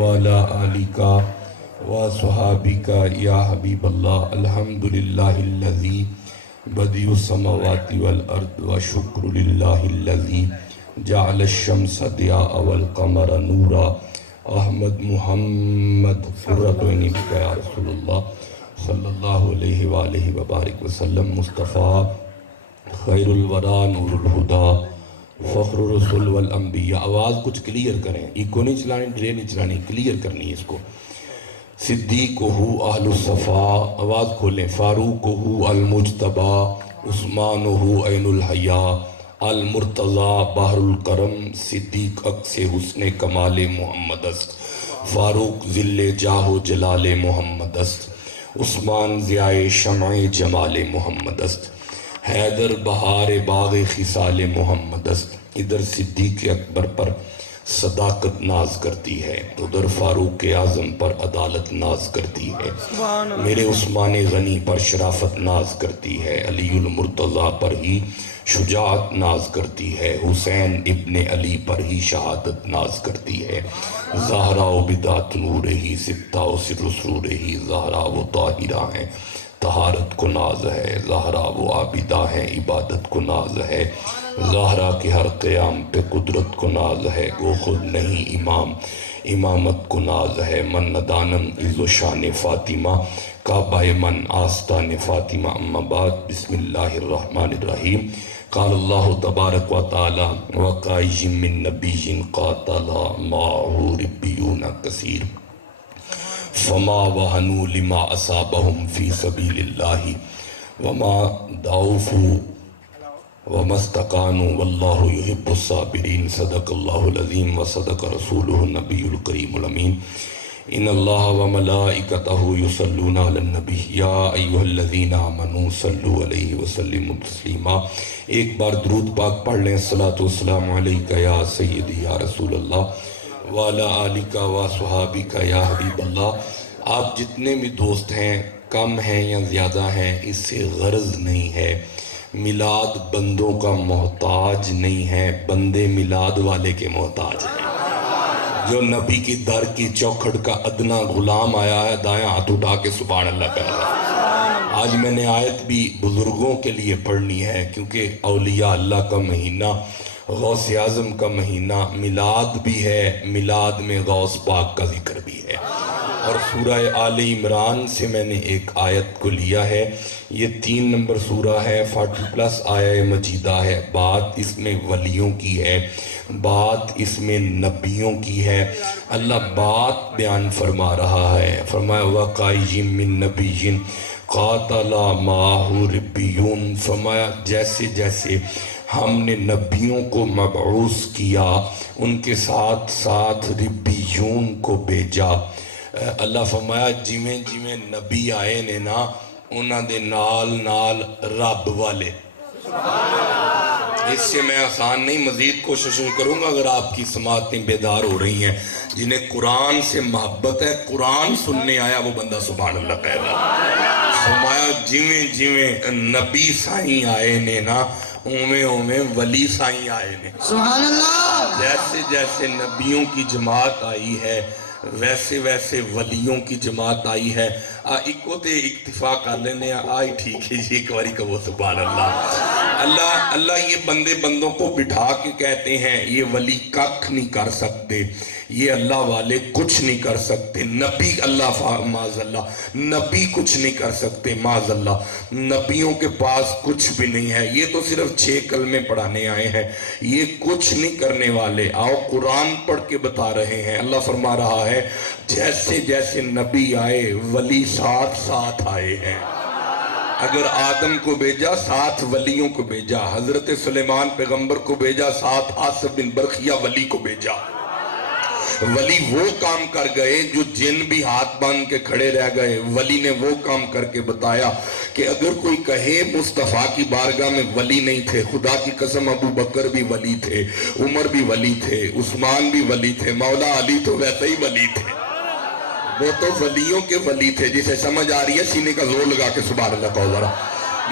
وعلى آلك وصحابك يا حبيب الله. الحمد لله الذي بديع السماوات والأرض وشكر لله الذي جعل الشمس ضياء والقمر نورا. احمد محمد قرۃ عینی بک یا رسول اللہ صلی اللہ علیہ وآلہ وبارک وسلم. مصطفیٰ خیر الورا نور الہدا فخر الرسول والانبیاء. آواز کچھ کلیئر کریں، ایکو نہیں چلانی، ڈیلے نہیں چلانی، کلیئر کرنی ہے اس کو. صدیقہ اہل الصفا، آواز کھولیں. فاروقہ المجتبی، عثمانہ عین الحیا، المرتضی بحر الکرم. صدیق عکس حسن کمال محمد است، فاروق ذل جاہ و جلال محمد است، عثمان ضیاء شمع جمال محمد است، حیدر بہار باغ خصال محمد است. ادھر صدیق اکبر پر صداقت ناز کرتی ہے، ادھر فاروق اعظم پر عدالت ناز کرتی ہے، میرے عثمان غنی پر شرافت ناز کرتی ہے، علی المرتضی پر ہی شجاعت ناز کرتی ہے، حسین ابن علی پر ہی شہادت ناز کرتی ہے. زہرا و بدعت نور ہی، ستہ و سر سرور ہی. زہرا و طاہرہ ہیں، طہارت کو ناز ہے. زہرا و عابدہ ہیں، عبادت کو ناز ہے. زہرا کے ہر قیام پہ قدرت کو ناز ہے. گو خود نہیں امام، امامت کو ناز ہے. من ندانم عز و شان فاطمہ، کعبہ من آستان فاطمہ. اما بعد، بسم اللہ الرحمن الرحیم. قال اللہ تبارک و تعالی وَقَائِجٍ مِّن نَبِيٍّ قَاتَلَ مَعَهُ رِبِّيُّونَ كَثِيرٌ فَمَا وَهَنُوا لِمَا أَصَابَهُمْ فِي سَبِيلِ اللَّهِ وَمَا ضَعُفُوا وَمَا اسْتَكَانُوا وَاللَّهُ يُحِبُّ الصَّابِرِينَ. صدق اللہ العظیم وصدق رسولہ النبی الکریم الامین. ان اللہ وملائکتہ یصلون علی النبی یا ایہا الذین آمنوا صلوا علیہ وسلموا تسلیما. ایک بار درود پاک پڑھ لیں. الصلاۃ والسلام علیکہ یا سیدی یا رسول اللہ وعلی آلکہ وصحابکہ یا حبیب اللہ. آپ جتنے بھی دوست ہیں، کم ہیں یا زیادہ ہیں، اس سے غرض نہیں ہے. میلاد بندوں کا محتاج نہیں ہے، بندے میلاد والے کے محتاج ہیں. جو نبی کی در کی چوکھٹ کا ادنا غلام آیا ہے، دائیں ہاتھ اٹھا کے سبحان اللہ کہہ رہا ہے. آج میں نے آیت بھی بزرگوں کے لیے پڑھنی ہے، کیونکہ اولیاء اللہ کا مہینہ، غوث اعظم کا مہینہ، میلاد بھی ہے. میلاد میں غوث پاک کا ذکر بھی ہے. اور سورہ آل عمران سے میں نے ایک آیت کو لیا ہے. یہ 3 نمبر سورہ ہے، 40+ آیہ مجیدہ ہے. بات اس میں ولیوں کی ہے، بات اس میں نبیوں کی ہے. اللہ بات بیان فرما رہا ہے. فرمایا وَقَائِجٍ مِّن نَبِيٍّ قَاتَلَ مَعَهُ رِبِّيُّونَ. فرمایا جیسے جیسے ہم نے نبیوں کو مبعوث کیا، ان کے ساتھ ساتھ ربیون کو بھیجا. اللہ فرمایا جویں جویں نبی آئے نے نا، انہاں دے نال نال رب والے. اس سے میں آسان نہیں، مزید کوشش کروں گا. اگر آپ کی سماعتیں بیدار ہو رہی ہیں، جنہیں قرآن سے محبت ہے، قرآن سننے آیا وہ بندہ سبحان اللہ کہہ رہا. فرمایا جویں جویں نبی سائیں آئے نے نا، اومیں اومیں ولی سائیں آئے نے. سبحان اللہ. جیسے جیسے نبیوں کی جماعت آئی ہے، ویسے ویسے ولیوں کی جماعت آئی ہے. ایکو تے اکتفا کر لینے آئی ٹھیک ہے جی، ایک باری کہو سبحان اللہ. اللہ یہ بندے بندوں کو بٹھا کے کہتے ہیں یہ ولی ککھ نہیں کر سکتے، یہ اللہ والے کچھ نہیں کر سکتے. نبی اللہ معاذ اللہ، نبی کچھ نہیں کر سکتے معاذ اللہ. نبیوں کے پاس کچھ بھی نہیں ہے. یہ تو صرف 6 کلمے پڑھانے آئے ہیں، یہ کچھ نہیں کرنے والے. آؤ قرآن پڑھ کے بتا رہے ہیں. اللہ فرما رہا ہے جیسے جیسے نبی آئے، ولی ساتھ ساتھ آئے ہیں. اگر آدم کو بھیجا، ساتھ ولیوں کو بھیجا. حضرت سلیمان پیغمبر کو بھیجا، ساتھ آصف بن برخیہ ولی کو بھیجا. ولی وہ کام کر گئے جو جن بھی ہاتھ باندھ کے کھڑے رہ گئے. ولی نے وہ کام کر کے بتایا کہ اگر کوئی کہے مصطفیٰ کی بارگاہ میں ولی نہیں تھے، خدا کی قسم ابو بکر بھی ولی تھے، عمر بھی ولی تھے، عثمان بھی ولی تھے، مولا علی تو ویسے ہی ولی تھے. وہ تو ولیوں کے ولی تھے. جسے سمجھ آ رہی ہے سینے کا زور لگا کے سبحان اللہ کہو ذرا.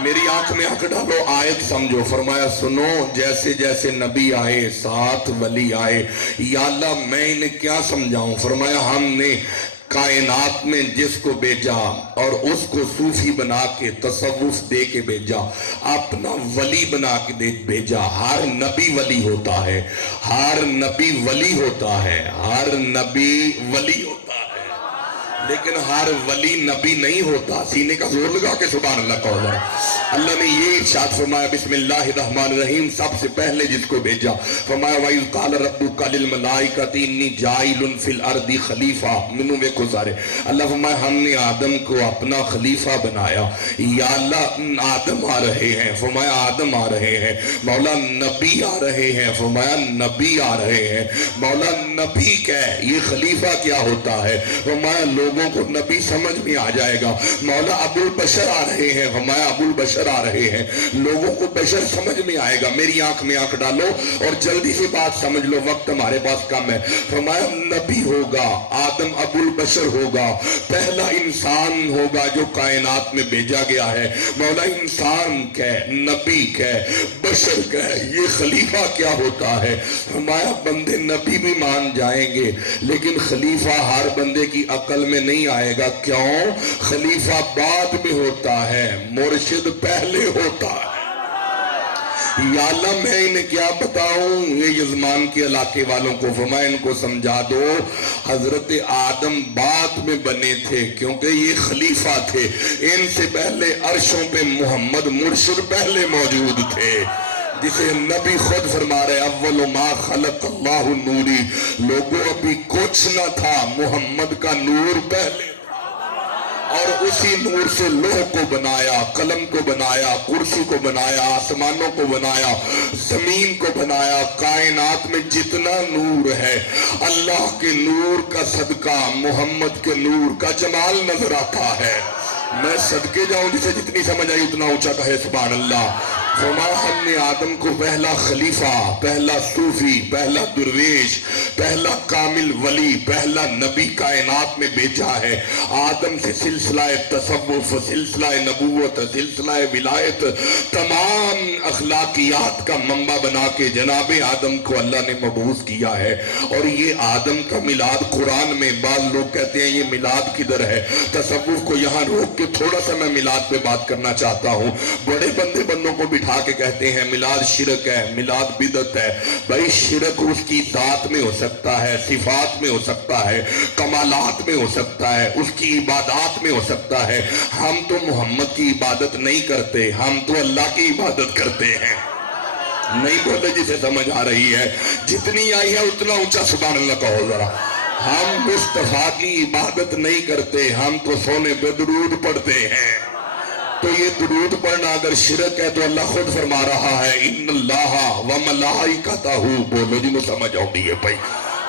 میری آنکھ میں آنکھ ڈالو، آیت سمجھو. فرمایا سنو، جیسے جیسے نبی آئے ساتھ ولی آئے. یا اللہ میں انہیں کیا سمجھاؤں؟ فرمایا ہم نے کائنات میں جس کو بھیجا اور اس کو صوفی بنا کے تصوف دے کے بھیجا، اپنا ولی بنا کے بھیجا. ہر نبی ولی ہوتا ہے، ہر نبی ولی ہوتا ہے، ہر نبی ولی ہوتا ہے، لیکن ہر ولی نبی نہیں ہوتا. سینے کا زور لگا کے سبحان اللہ کہو ذرا. اللہ نے یہ ارشاد فرمایا بسم اللہ الرحمن الرحیم، سب سے پہلے جس کو بھیجا فرمایا وَإِذْ قَالَ رَبُّكَ لِلْمَلَائِكَةِ إِنِّي جَاعِلٌ فِي الْأَرْضِ خلیفہ. منو دیکھو سارے. اللہ فرمایا ہم نے آدم کو اپنا خلیفہ بنایا. یا اللہ آدم آ رہے ہیں، فرمایا آدم آ رہے ہیں. مولا نبی آ رہے ہیں، فرمایا نبی آ رہے ہیں. مولا نبی کیا ہے؟ یہ خلیفہ کیا ہوتا ہے؟ فرمایا لوگوں کو نبی سمجھ میں آ جائے گا. مولا ابو البشر آ رہے ہیں، فرمایا ابو البشر آ رہے ہیں، لوگوں کو بشر سمجھ میں آئے گا. میری آنکھ میں آنکھ ڈالو اور جلدی سے بات سمجھ لو، وقت ہمارے پاس کم ہے. فرمایا نبی ہوگا، آدم ابو البشر ہوگا، پہلا انسان ہوگا جو کائنات میں بھیجا گیا ہے. مولا انسان کہے، نبی کہے، بشر کہے، یہ خلیفہ کیا ہوتا ہے؟ فرمایا بندے نبی بھی مان جائیں گے لیکن خلیفہ ہر بندے کی عقل میں نہیں آئے گا. کیوں؟ خلیفہ بعد میں ہوتا ہے، مرشد پہلے ہوتا ہے. یا اللہ میں انہیں کیا بتاؤں یہ یزمان کے علاقے والوں کو. فرمایا ان کو سمجھا دو حضرت آدم بعد میں بنے تھے کیونکہ یہ خلیفہ تھے. ان سے پہلے عرشوں پہ محمد مرشد پہلے موجود تھے، جسے نبی خود فرما رہے اول ما خلق اللہ نوری. لوگوں ابھی کچھ نہ تھا، محمد کا نور پہلے اور اسی نور سے لوح کو بنایا، قلم کو بنایا، کرسی کو بنایا، آسمانوں کو بنایا، زمین کو بنایا. کائنات میں جتنا نور ہے اللہ کے نور کا صدقہ محمد کے نور کا جمال نظر آتا ہے. میں صدقے جاؤں جسے جتنی سمجھ آئی اتنا اونچا کہے سبحان اللہ. فرمایا ہم نے آدم کو پہلا خلیفہ، پہلا صوفی، پہلا درویش، پہلا کامل ولی، پہلا نبی کائنات میں بھیجا ہے. آدم سے سلسلہ تصوف، سلسلہ نبوت، سلسلہ ولایت، تمام اخلاقیات کا منبع بنا کے جناب آدم کو اللہ نے مبعوث کیا ہے. اور یہ آدم کا میلاد قرآن میں بعض لوگ کہتے ہیں یہ میلاد کدھر ہے؟ تصوف کو یہاں روک کے تھوڑا سا میں میلاد پہ بات کرنا چاہتا ہوں. بڑے بندوں کو بٹھا کے کہتے ہیں میلاد شرک ہے، میلاد بدعت ہے. بھائی شرک اس کی ذات میں ہو سکتا ہے، صفات میں ہو سکتا ہے، کمالات میں ہو سکتا ہے، اس کی عبادات میں ہو سکتا ہے. ہم تو محمد کی عبادت نہیں کرتے، ہم تو اللہ کی عبادت کرتے ہیں. نہیں بولے جسے سمجھ آ رہی ہے؟ جتنی آئی ہے اتنا اونچا سبحان اللہ کہو ذرا. ہم مصطفیٰ کی عبادت نہیں کرتے، ہم تو سونے پہ درود پڑھتے ہیں. تو یہ درود پڑھنا اگر شرک ہے تو اللہ خود فرما رہا ہے ان اللہ وملائکتہ. بولو جی میں سمجھ آؤں ہے بھائی.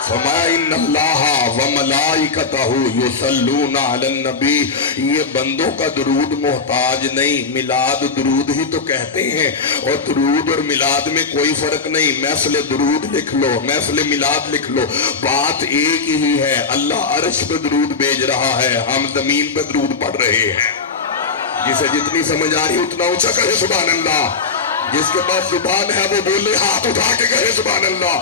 فرمایا ان اللہ وملائکتہ یصلون علی النبی. یہ بندوں کا درود محتاج نہیں، میلاد درود ہی تو کہتے ہیں. اور درود اور میلاد میں کوئی فرق نہیں. محفل درود لکھ لو، محفل میلاد لکھ لو، بات ایک ہی ہے. اللہ عرش پہ درود بھیج رہا ہے، ہم زمین پہ درود پڑھ رہے ہیں. جسے جتنی سمجھ آ رہی اتنا اونچا کہے سبحان اللہ. جس کے پاس زبان ہے وہ بولے ہاتھ اٹھا کے کہے سبحان اللہ.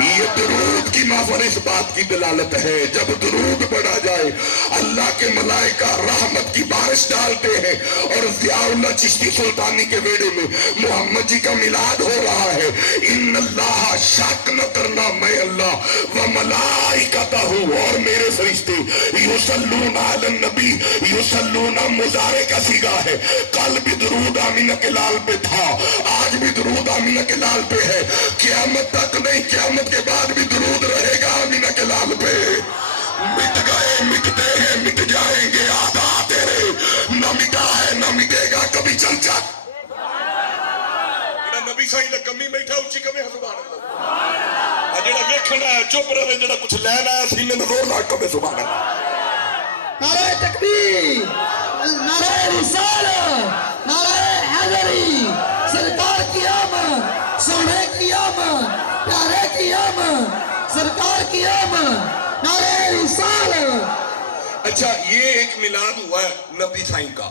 یہ درود کی محفل اس بات کی دلالت ہے جب درود پڑھا جائے اللہ کے ملائکہ رحمت کی بارش ڈالتے ہیں. اور ضیاء اللہ چشتی سلطانی کے بیڑے میں محمد جی کا میلاد ہو رہا ہے. ان اللہ شک نہ کرنا میں اللہ وملائکتہ اور میرے فرشتے یصلون علی النبی. یصلون مضارع کا صیغہ ہے. کل بھی درود آمینہ کے لال پہ تھا، آج بھی درود آمینہ کے لال پہ ہے، قیامت تک نہیں قیامت کے بعد بھی درود رہے گا آمینہ کے لال پہ. مٹ گئے مٹتے ہیں مٹ جائیں گے آدھا تیرے، نہ مٹا ہے نہ مٹے گا کبھی. چل چل نبی سائیں دا کمی بیٹھا اچھی کمی سبحان اللہ. جڑا ویکھنا ہے چپ رہے، جڑا کچھ لینا ہے سینے میں زور لاکھ کبھی سبحان اللہ. نعرہ تکبیر، نعرہ رسالت، نعرہ حیدری. سرکار کی آمد، سونے کی آمد، پیارے کی آمد، سرکار کی آمد، نعرہ رسالت. اچھا یہ ایک میلاد ہوا ہے نبی سائیں کا.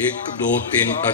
1 2 3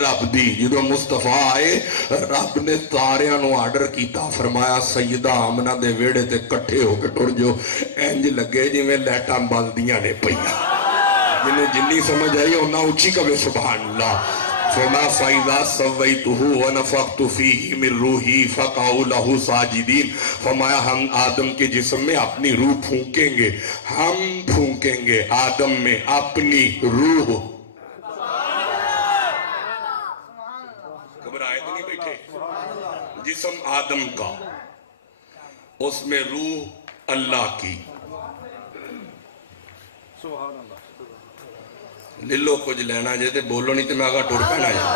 ਰੱਬ ਦੀ ਜਦੋਂ ਮੁਸਤਫਾ ਆਏ ਰੱਬ ਨੇ ਤਾਰਿਆਂ ਨੂੰ ਆਰਡਰ ਕੀਤਾ ਫਰਮਾਇਆ ਸੈਯਦਾ ਆਮਨਾ ਦੇ ਵਿਹੜੇ ਤੇ ਇਕੱਠੇ ਹੋ ਕੇ ਟੁਰ ਜਾਓ ਇੰਜ ਲੱਗੇ ਜਿਵੇਂ ਲਾਈਟਾਂ ਬਲਦੀਆਂ ਨੇ ਪਈਆਂ ਜਿਹਨੂੰ ਜਿੰਨੀ ਸਮਝ ਆਈ ਉਹਨਾਂ ਉੱਚੀ ਕਵੇ ਸੁਭਾਨ ਅੱਲਾਹ فما فإذا سويته ونفخت فيه من روحي فقعوا له ساجدين فرمایا ہم آدم کے جسم میں اپنی روح پھونکیں گے ہم پھونکیں گے آدم میں اپنی روح گھبرائے تو نہیں بیٹھے جسم آدم کا اس میں روح اللہ کی سبحان اللہ للو کچھ لینا جے تے بولو نہیں تے میں آگا ٹور پہنا جا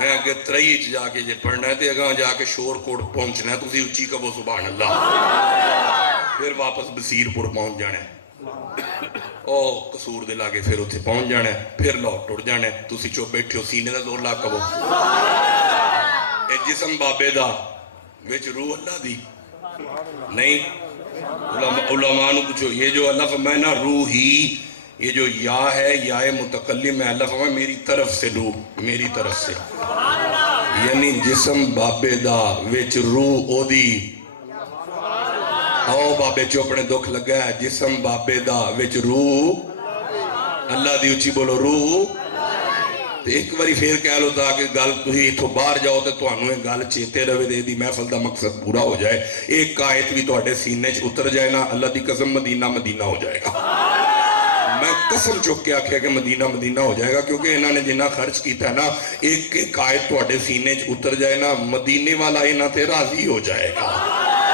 میں اگر ترئی جا کے جے پڑھنا ہے تے اگاں جا کے شور کوٹ پہنچنا ہے تو اسی اچھی کبو سبحان اللہ پھر واپس بصیر پور پہنچ جانا ہے او قصور دے لاگے پھر اتھے پہنچ جانا ہے پھر لوٹ ٹوڑ جانا ہے تو اسی چو بیٹھے ہو سینے دا زور لا کبو اے جسم بابے دا ویچ روح اللہ دی نہیں علماء نو پوچھو یہ جو اللہ فرمائنا روحی یہ جو یا ہے یا متکلم ہے اللہ فرمائے میری طرف سے روح میری طرف سے یعنی جسم بابے دا وچ روح او دی آؤ بابے چوپڑے دکھ لگا ہے جسم بابے دا وچ روح اللہ دی اچھی بولو روح تو ایک باری پھر کہہ لو تاکہ گل تھی اتھو باہر جاؤ تو تانوں یہ گل چیتے رہے دے دی محفل دا مقصد پورا ہو جائے ایک آیت بھی تواڈے سینے چ اتر جائے نا اللہ دی قسم مدینہ مدینہ ہو جائے گا میں قسم چک کے آکھیا کہ مدینہ مدینہ ہو جائے گا کیونکہ انہوں نے جنہ خرچ کیتا ہے نا ایک آیت تواڈے سینے چ اتر جائے نا مدینے والا انہاں تے راضی ہو جائے گا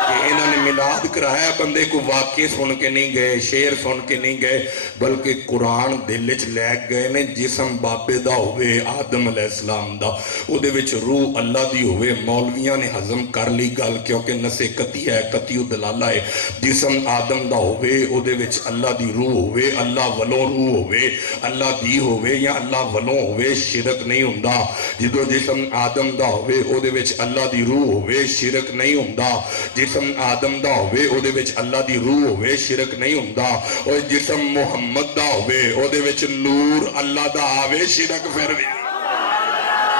کہ انہوں نے میلاد کرایا بندے کو واقعے سن کے نہیں گئے شعر سن کے نہیں گئے بلکہ قرآن دل وچ لے گئے نے جسم بابے دا ہوئے آدم علیہ السلام دا او دے وچ روح اللہ دی ہوئے مولویاں نے ہضم کر لی گل کیونکہ نسے قطعی ہے قطعی دلالہ ہے جسم آدم دا ہوئے او دے وچ اللہ دی روح ہوئے اللہ ولوں روح ہوئے اللہ دی ہوئے یا اللہ ولوں ہوئے شرک نہیں ہوندا جدو جسم آدم دا ہوئے او دے وچ اللہ دی روح ہوئے شرک نہیں ہوندا جسم آدم دا ہوئے او دے وچ اللہ دی روح ہوئے شرک نہیں ہوندا اور جسم محمد دا ہوئے او دے وچ نور اللہ دا آوے شرک پھر بھی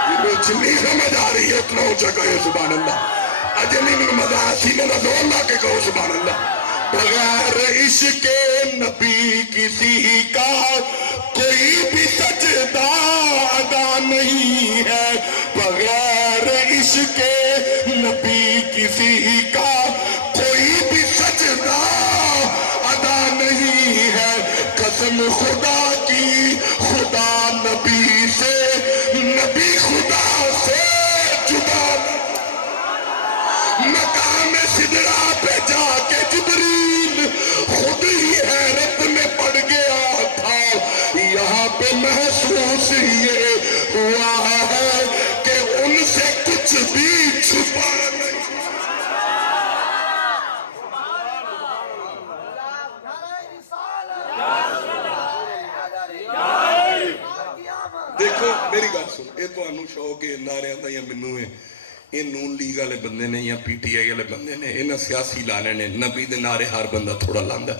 جنہوں جنہی سمجھ آ رہی ہے اتنا اونچا کہو سبحان اللہ اجلی من مداسی نے رضو اللہ کے کہو سبحان اللہ بغیر عشق نبی کسی کا کوئی بھی سجدہ ادا نہیں ہے بغیر عشق نبی کسی کا کوئی بھی سجدہ ادا نہیں ہے قسم خدا کی خدا نبی سے نبی خدا سے جدا مقام سدرا پہ جا کے جبریل خود ہی حیرت میں پڑ گیا تھا یہاں پہ محسوس یہ ہوا ہے کہ ان سے کچھ بھی چھپا نہیں دیکھو میری گل سن یہ تمہیں شوق ہے نعرے دا یا منو ہے یہ نون لیگ والے بندے نے یا پی ٹی آئی والے بندے نے انہاں سیاسی لانے نے نبی دے نعرے ہر بندہ تھوڑا لاندا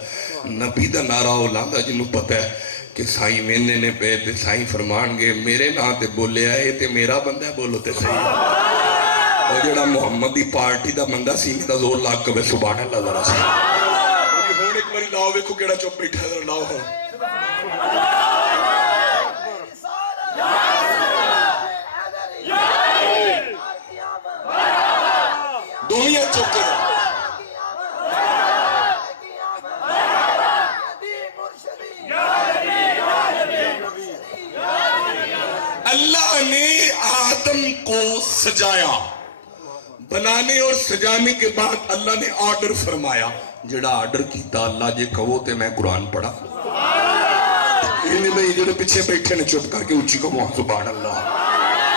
نبی دا نعرہ وہ لاندا جنوں پتہ ہے کہ سائیں ویندے نے پہ تے سائیں فرمان گے میرے نا تے بولے آئے تے میرا بندہ ہے بولو تے صحیح اور جڑا محمد دی پارٹی دا بندہ سینے دا زور لاکھ کبھے سبحان اللہ ذرا سی ہون ایک باری لاؤ ویکھو کیڑا چپ بیٹھا ہے لاؤ ہوں دنیا چکے اللہ نے آدم کو سجایا بنانے اور سجانے کے بعد اللہ نے آرڈر فرمایا جڑا آرڈر کیتا اللہ جے کہو تے میں قرآن پڑھا انہیں میں جڑے پیچھے بیٹھے نے چپ کر کے اچھی کو سبحان اللہ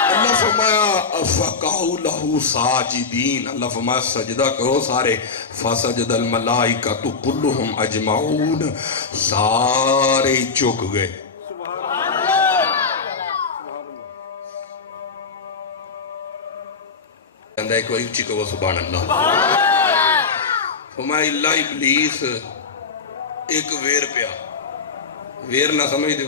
اللہ فرمایا فَقَعُوا لَهُ سَاجِدِينَ اللہ فرمایا سجدہ کرو سارے فَسَجَدَ الْمَلَائِكَةُ كُلُّهُمْ أَجْمَعُونَ سارے چک گئے کہندہ ایک وہی اچھی کو سبحان اللہ فرمایا اللہ ابلیس ایک ویر پیا ویر نہ سمجھ دو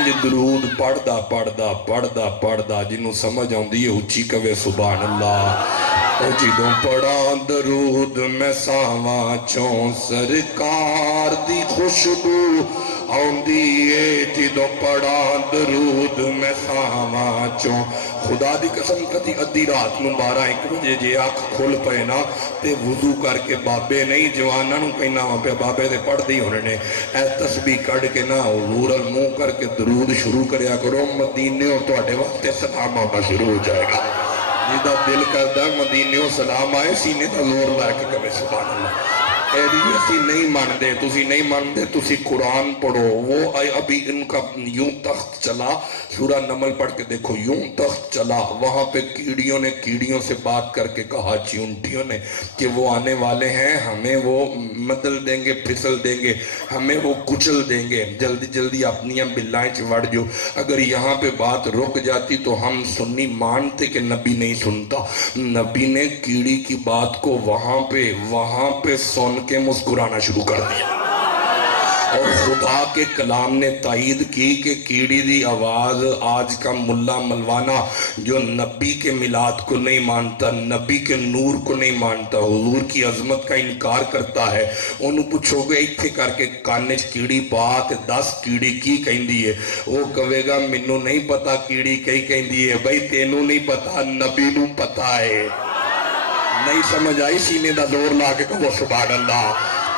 انج درود پڑھدا جنوں سمجھ آندی ہے اچھی کہے سبحان اللہ او جدوں پڑھاں درود میں ساواں چوں سرکار دی خوشبو آندی ہے جدوں پڑھاں درود میں ساواں چوں خدا دی قسم کدی ادھی رات نوں 12-1 بجے جے اکھ کھل پئے نا تے وضو کر کے بابے نہیں جواناں نوں کہنا ہاں پہ بابے دے پڑھ دی ہونے نے اے تسبیح کڑھ کے نا حضور المنہ کر کے درود شروع کریا کرو مدینے اور تواڈے واسطے سلام آنا شروع ہو جائے گا جیدہ دل کردہ مدینے اور سلام آئے سینے دا زور لائے کہ کبھی سبحان اللہ اسی نہیں ماندے تسی قرآن پڑھو وہ ابھی ان کا یوں تخت چلا سورہ نمل پڑھ کے دیکھو یوں تخت چلا وہاں پہ کیڑیوں سے بات کر کے کہا چیونٹیوں نے کہ وہ آنے والے ہیں ہمیں وہ مدل دیں گے پھسل دیں گے ہمیں وہ کچل دیں گے جلدی اپنی بلائیں چوڑ جو اگر یہاں پہ بات رک جاتی تو ہم سنی مانتے کہ نبی نہیں سنتا نبی نے کیڑی کی بات کو وہاں پہ سن کے مسکرانا شروع کر دیا اور خدا کے کلام نے تائید کی کہ کیڑی دی آواز آج کا ملا ملوانا جو نبی کے میلاد کو نہیں مانتا نبی کے نور کو نہیں مانتا حضور کی عظمت کا انکار کرتا ہے انہوں پوچھو گے ایتھے کر کے کانچ کیڑی بات 10 کیڑی کی کہندی ہے وہ کہے گا منو نہیں پتا کیڑی کئی کہندی ہے بھائی تینوں نہیں پتا نبی نوں پتا ہے نہیں سمجھ آئی سینے دا زور لا کے کہو سبحان اللہ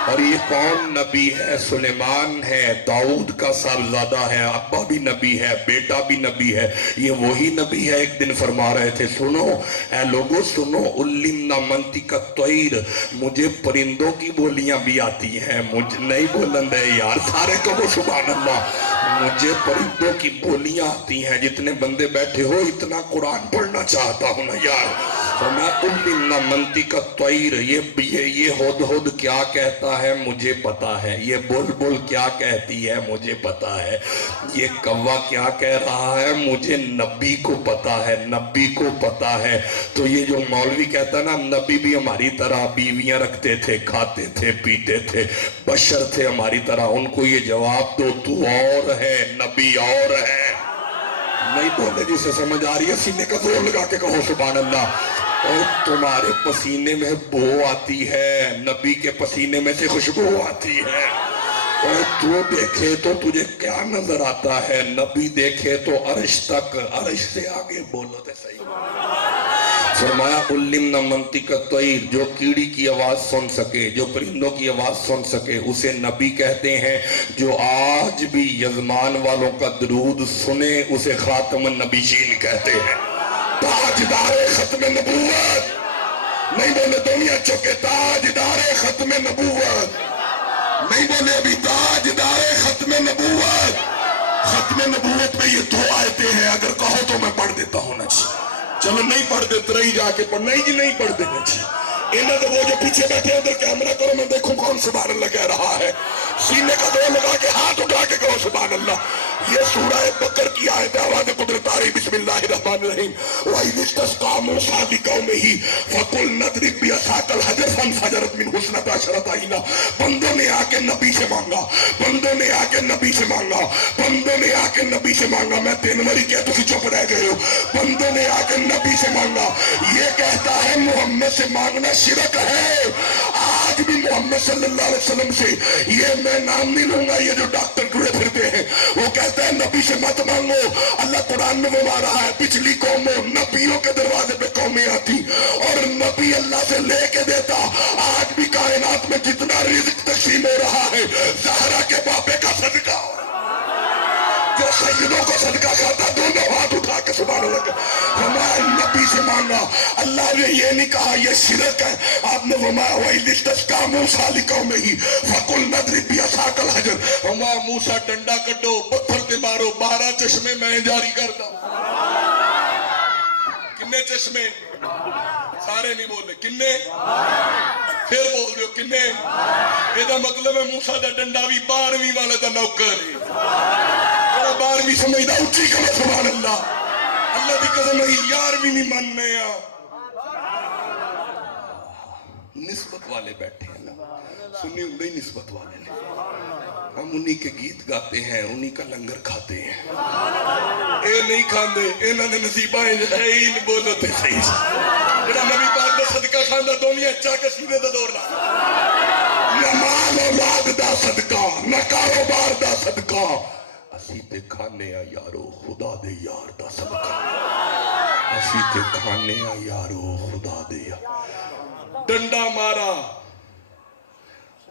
اور یہ کون نبی ہے سلیمان ہے داؤد کا صاحبزادہ ہے ابا بھی نبی ہے بیٹا بھی نبی ہے یہ وہی نبی ہے ایک دن فرما رہے تھے سنو اے لوگو سنو علمنا منطق الطیر مجھے پرندوں کی بولیاں بھی آتی ہیں مجھے نہیں بولن دے یار سارے کہو سبحان اللہ مجھے پرندوں کی بولیاں آتی ہیں جتنے بندے بیٹھے ہو اتنا قرآن پڑھنا چاہتا ہوں نا یار فما علمنا منطق الطیر یہ ہد کیا کہتا ہے مجھے پتا ہے یہ بل کیا کہتی ہے مجھے پتا ہے یہ کوا کیا کہہ رہا ہے مجھے نبی کو پتا ہے تو یہ جو مولوی کہتا ہے نا نبی بھی ہماری طرح بیویاں رکھتے تھے کھاتے تھے پیتے تھے بشر تھے ہماری طرح ان کو یہ جواب دو تو اور ہے نبی اور ہے نہیں بولے جسے سمجھ آ رہی ہے سینے کا زور لگا کے کہو سبحان اللہ اور تمہارے پسینے میں بو آتی ہے نبی کے پسینے میں سے خوشبو آتی ہے اور تو دیکھے تو تجھے کیا نظر آتا ہے نبی دیکھے تو عرش تک عرش سے آگے بولو تے صحیح فرمایا علمنا منطق الطیر جو کیڑی کی آواز سن سکے جو پرندوں کی آواز سن سکے اسے نبی کہتے ہیں جو آج بھی یزمان والوں کا درود سنے اسے خاتم النبیین کہتے ہیں تاجدار ختم نبوت نہیں بولے دنیا چکے تاجدار ختم نبوت نہیں بولے ابھی تاجدار ختم نبوت میں یہ 2 آیتیں ہیں اگر کہو تو میں پڑھ دیتا ہوں نا جی چلو نہیں پڑھ دیتے رہی جا کے پڑھ نہیں جی نہیں پڑھ دینا جی انہیں تو وہ جو پیچھے بیٹھے ادھر کیمرہ کرو میں دیکھوں کون سبحان اللہ کہہ رہا ہے سینے کا دور لگا کے ہاتھ اٹھا کے کہو سبحان اللہ یہ سورہ بکر کی آیت آواز قدرت آ رہی بسم اللہ الرحمن الرحیم وَإِذِ اسْتَسْقَىٰ مُوسَىٰ لِقَوْمِهِ فَقُلْ نَضْرِب بِّعَصَاكَ الْحَجَرَ فَانْفَجَرَتْ مِنْهُ اثْنَتَا عَشْرَةَ عَيْنًا بندوں نے آ کے نبی سے مانگا بندوں نے آ کے نبی سے مانگا بندوں نے آ کے نبی سے مانگا میں 3 واری کہہ تو چپ رہ گئے ہو بندوں نے آ کے نبی سے مانگا یہ کہتا ہے محمد سے مانگنا شرک ہے آج بھی محمد صلی اللہ علیہ وسلم سے یہ میں نام نہیں لوں گا یہ جو ڈاکٹر ٹوڑے پھرتے ہیں وہ کہتا ہے نبی سے مت مانگو اللہ قرآن میں وہ رہا ہے پچھلی قوموں نبیوں کے دروازے پہ قومیں آتی اور نبی اللہ سے لے کے دیتا آج بھی کائنات میں جتنا رزق تقسیم ہو رہا ہے زہرا کے باپے کا صدقہ جو سیدوں کو صدقہ کھاتا دونوں ہاتھ اٹھا کے سبحان اللہ ہمارے نبی سے مانگا اللہ نے یہ نہیں کہا یہ شرک ہے آپ نے فرمایا وَإِذِ اسْتَسْقَىٰ مُوسَىٰ لِقَوْمِهِ فَقُلْ نَضْرِب بِّعَصَاكَ الْحَجَرَ فرمایا موسیٰ ڈنڈا کڈو پتھر تے مارو 12 چشمے میں جاری کرتا کنے چشمے سارے نہیں بولے کنے پھر بول رہے ہو کنے یہ مطلب ہے موسیٰ دا ڈنڈا بھی 12ویں والے دا نوکر ہے 12ویں سمجھدا اچھی کرو سبحان اللہ اللہ دی قسم ہے 11ویں نہیں ماننے نسبت والے بیٹھے ہیں نا، سنی انہیں نسبت والے نے، ہم انہی کے گیت گاتے ہیں، انہی کا لنگر کھاتے ہیں، اے نہیں کھاندے انہاں نے نصیبہ ہے ہی نہیں، بولو تے صحیح جڑا نبی پاک دا صدقہ کھاندا دنیا چا کے سینے تے دور لا، نہ مال اولاد دا صدقہ نہ کاروبار دا صدقہ، اسی تے کھانے آ یارو خدا دے یار دا صدقہ، اسی تے کھانے آ یارو خدا دے یار۔ ڈنڈا مارا،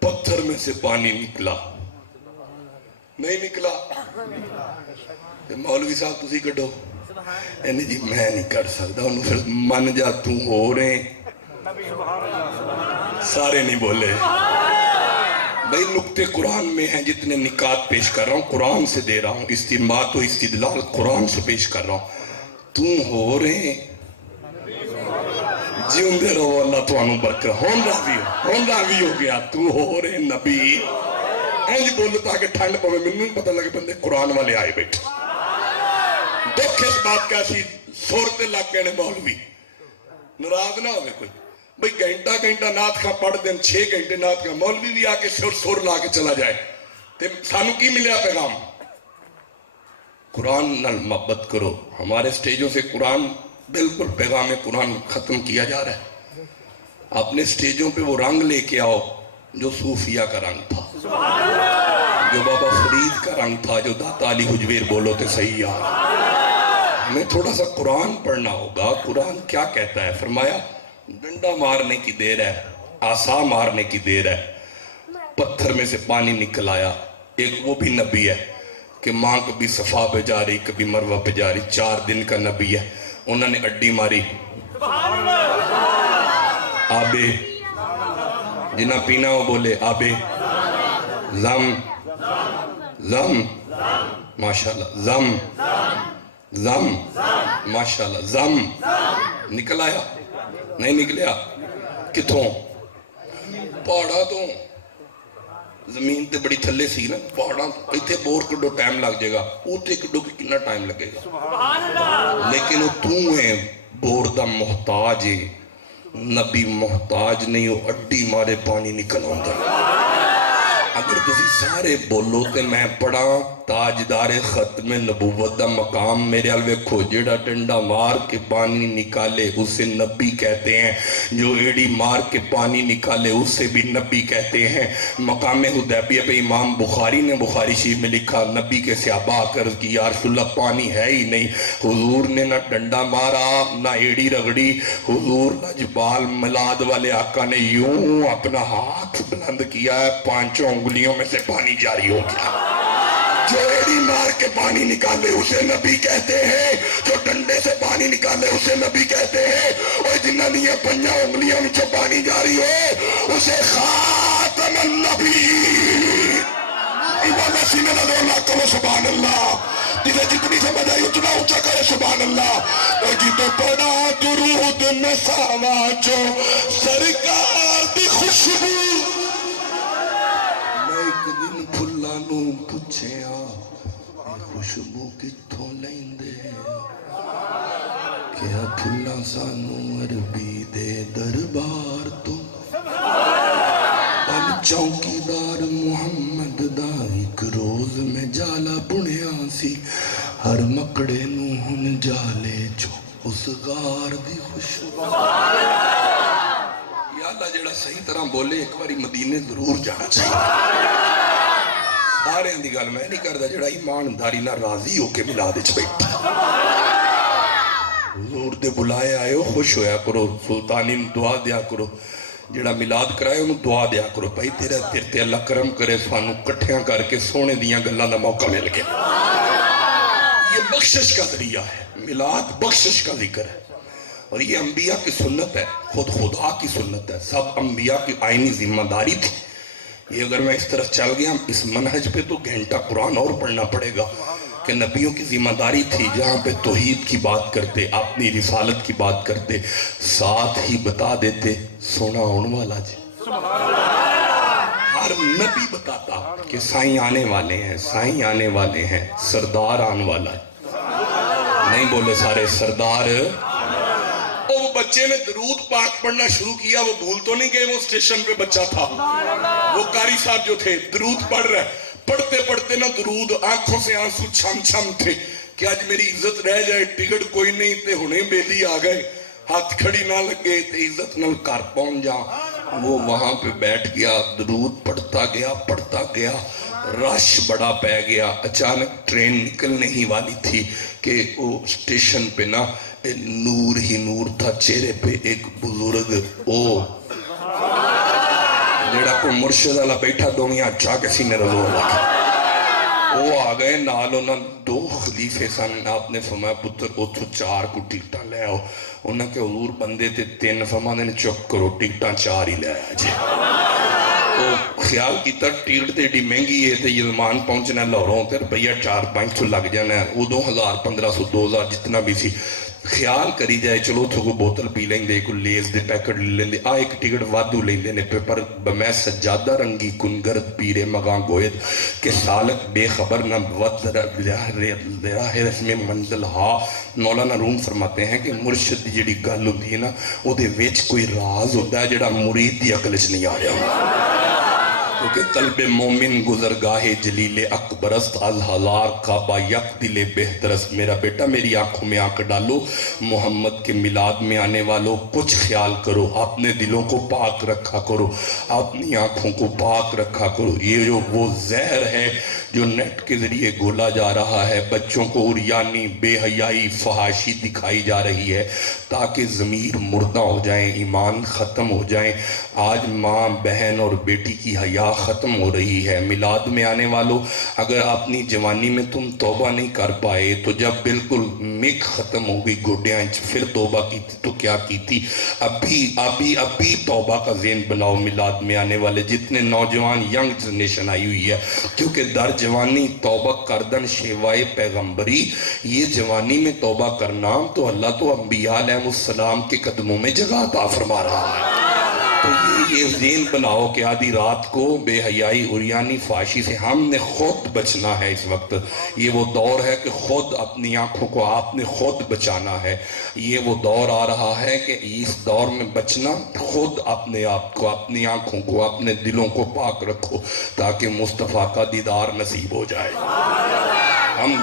پتھر میں سے پانی نکلا، نہیں نکلا، مولوی صاحب تسی کڈو، یعنی جی میں نہیں کر سکتا، انہوں پھر من جا تو ہو رہے، سارے نہیں بولے بھئی نکتے قرآن میں ہیں، جتنے نکات پیش کر رہا ہوں قرآن سے دے رہا ہوں، استنباط و استدلال قرآن سے پیش کر رہا ہوں، تو ہو رہے جیون دے رہو اللہ تو انہوں برکر ہون راوی ہو گیا، تو ہو رہے نبی اینج بولو تاکہ ٹھنڈ پوے، میں نہیں پتہ لگے بندے قرآن والے آئے بیٹھے، دکھ اس بات کا سی سورتے لگ گئے نے مولوی ناراض نہ ہوئے کوئی بھئی گھنٹہ نات کا پڑھ دیں 6 گھنٹے نات کا، مولوی بھی آکے سور لا کے چلا جائے تے سانو کی ملیا پیغام؟ قرآن نال محبت کرو، ہمارے سٹیجوں سے قرآن بالکل پیغام قرآن ختم کیا جا رہا ہے، اپنے سٹیجوں پہ وہ رنگ لے کے آؤ جو صوفیہ کا رنگ تھا، جو بابا فرید کا رنگ تھا، جو داتا علی حجویر بولو تے صحیح یار، ہمیں تھوڑا سا قرآن پڑھنا ہوگا، قرآن کیا کہتا ہے؟ فرمایا ڈنڈا مارنے کی دیر ہے، آسا مارنے کی دیر ہے، پتھر میں سے پانی نکل آیا، ایک وہ بھی نبی ہے کہ ماں کبھی صفا پہ جا رہی کبھی مروہ پہ جا رہی، 4 دن کا نبی ہے، انہوں نے اڈی ماری، آبے جنہ پینا ہو بولے آبے، زم ماشاءاللہ، زم ماشاءاللہ، زم نکل آیا نہیں نکلیا، کتھوں پہاڑا تو زمین تے بڑی تھلے سی نا، پہاڑا ایتھے بور کڈو ٹائم لگ جائے گا، اوتے کڈو کی کنا ٹائم لگے گا، لیکن وہ تو ہے بور دا محتاج ہے، نبی محتاج نہیں ہو، اڈی مارے پانی نکل آندا، اگر تسی سارے بولو تے میں پڑھا تاجدار ختم نبوت دا مقام میرے الوے کھوجڑا ڈنڈا مار کے پانی نکالے اسے نبی کہتے ہیں، جو ایڑی مار کے پانی نکالے اسے بھی نبی کہتے ہیں۔ مقام حدیبیہ پہ امام بخاری نے بخاری شریف میں لکھا، نبی کے صحابہ عرض کی یا رسول اللہ پانی ہے ہی نہیں، حضور نے نہ ڈنڈا مارا نہ ایڑی رگڑی، حضور لجبال ملاد والے آقا نے یوں اپنا ہاتھ بلند کیا ہے، 5 انگلیوں میں سے پانی جاری ہو گیا، جو ایڑی مار کے پانی نکالے اسے نبی کہتے ہیں، جو ڈنڈے سے پانی نکالے اسے نبی کہتے ہیں، اور جنہ نہیں 5 انگلیوں میں جو پانی جاری ہو اسے خاتم النبی، ایمان سینے نظر اللہ کرو سبحان اللہ، جسے جتنی سمجھ آئی اتنا اونچا کرے سبحان اللہ، جی تو پڑا درود میں ساواچو سرکار دی خوشبو، پھلانوں پچھیا خوشبو کتھوں لیندے، کیا پھلا سانوں عربی دے دربار تو، پن چوکیدار محمد دا ایک روز میں جالا بنیا سی، ہر مکڑے نوں ہن جالے چو اس غار دی خوشبو۔ یا اللہ جڑا صحیح طرح بولے ایک باری مدینے ضرور جانا چاہیے، سارے اندھی گال میں نہیں کردہ جڑا ایمانداری نہ راضی ہو کے ملاد اچھ بیٹھا، حضور دے بلائے آئے ہو خوش ہویا کرو، سلطانی دعا دیا کرو، جڑا ملاد کرائے انہوں دعا دیا کرو، بھائی تیرے اللہ کرم کرے سانو کٹھیاں کر کے سونے دیاں گلہ دا موقع مل گیا، یہ بخشش کا ذریعہ ہے، ملاد بخشش کا ذکر ہے، اور یہ انبیاء کی سنت ہے، خود خدا کی سنت ہے، سب انبیاء کی آئینی ذمہ داری تھی، یہ اگر میں اس طرف چل گیا اس منہج پہ تو گھنٹہ قرآن اور پڑھنا پڑے گا کہ نبیوں کی ذمہ داری تھی جہاں پہ توحید کی بات کرتے اپنی رسالت کی بات کرتے ساتھ ہی بتا دیتے سونا آن والا جی، ہر نبی بتاتا کہ سائیں آنے والے ہیں، سائیں آنے والے ہیں، سردار آنے والا ہے، نہیں بولے سارے سردار، او بچے نے درود پاک پڑھنا شروع کیا وہ بھول تو نہیں گئے وہ اسٹیشن پہ بچہ تھا وہ قاری صاحب جو تھے درود پڑھ رہے پڑھتے پڑھتے نا درود آنکھوں سے آنسو چھم چھم تھے کہ آج میری عزت رہ جائے ٹکٹ کوئی نہیں تے ہنے بیلی آ گئے ہاتھ کھڑی نہ لگے تے عزت نہ کار پہنچ جا وہ وہاں پہ بیٹھ گیا درود پڑھتا گیا رش بڑا پہ گیا اچانک ٹرین نکلنے ہی والی تھی کہ وہ اسٹیشن پہ نا نور ہی نور تھا چہرے پہ ایک بزرگ جیڑا کوئی مرشد والا بیٹھا دومیاں اچھا کسی نے رضو لگا وہ آ گئے نال انہاں دو خلیفے سن آپ نے فرمایا پتر اتھو 4 کو ٹکٹاں لے آؤ انہاں کے حضور بندے تے 3 فرمانے نے چک کرو ٹکٹاں 4 ہی لے آیا جی تو خیال کی تر ٹکٹ تے ڈی مہنگی ہے تے یزمان پہنچنا لاہوروں تے روپیہ 4-5 لگ جانا ہے وہ 2000 1500 2000 جتنا بھی سی خیال کری جائے چلو تو کو بوتل پی لیں دے کو لیز دے پیکٹ لیں دے ایک ٹکٹ وادو لیں دے نے پر بمیں سجادہ رنگی کنگرد پیرے مغان گوید کہ سالک بے خبر نہ وط راہ رسم منزل ہا مولانا روم فرماتے ہیں کہ مرشد جڑی گل ہوتی ہے نا وہ دے ویچ کوئی راز ہوتا ہے جڑا مرید دی عقلش نہیں آ رہا کیونکہ قلب مومن گزرگاہ جلیل اکبرست از ہزار کعبہ یک دل بہترست میرا بیٹا میری آنکھوں میں آنکھ ڈالو محمد کے میلاد میں آنے والوں کچھ خیال کرو اپنے دلوں کو پاک رکھا کرو اپنی آنکھوں کو پاک رکھا کرو یہ جو وہ زہر ہے جو نیٹ کے ذریعے گولا جا رہا ہے بچوں کو عریانی بے حیائی فحاشی دکھائی جا رہی ہے تاکہ ضمیر مردہ ہو جائیں ایمان ختم ہو جائیں آج ماں بہن اور بیٹی کی حیا ختم ہو رہی ہے میلاد میں آنے والوں اگر اپنی جوانی میں تم توبہ نہیں کر پائے تو جب بالکل مک ختم ہو گئی گوڈیاں پھر توبہ کی تھی تو کیا کی تھی ابھی توبہ کا ذہن بناؤ میلاد میں آنے والے جتنے نوجوان ینگ جنریشن آئی ہوئی ہے کیونکہ در جوانی توبہ کردن شیوائے پیغمبری یہ جوانی میں توبہ کرنا تو اللہ تو انبیاء علیہ السلام کے قدموں میں جگہ عطا فرما رہا ہے تو یہ ذہن بناؤ کہ آدھی رات کو بے حیائی عریانی فحاشی سے ہم نے خود بچنا ہے اس وقت یہ وہ دور ہے کہ خود اپنی آنکھوں کو آپ نے خود بچانا ہے یہ وہ دور آ رہا ہے کہ اس دور میں بچنا خود اپنے آپ کو اپنی آنکھوں کو اپنے دلوں کو پاک رکھو تاکہ مصطفیٰ کا دیدار نصیب ہو جائے ہم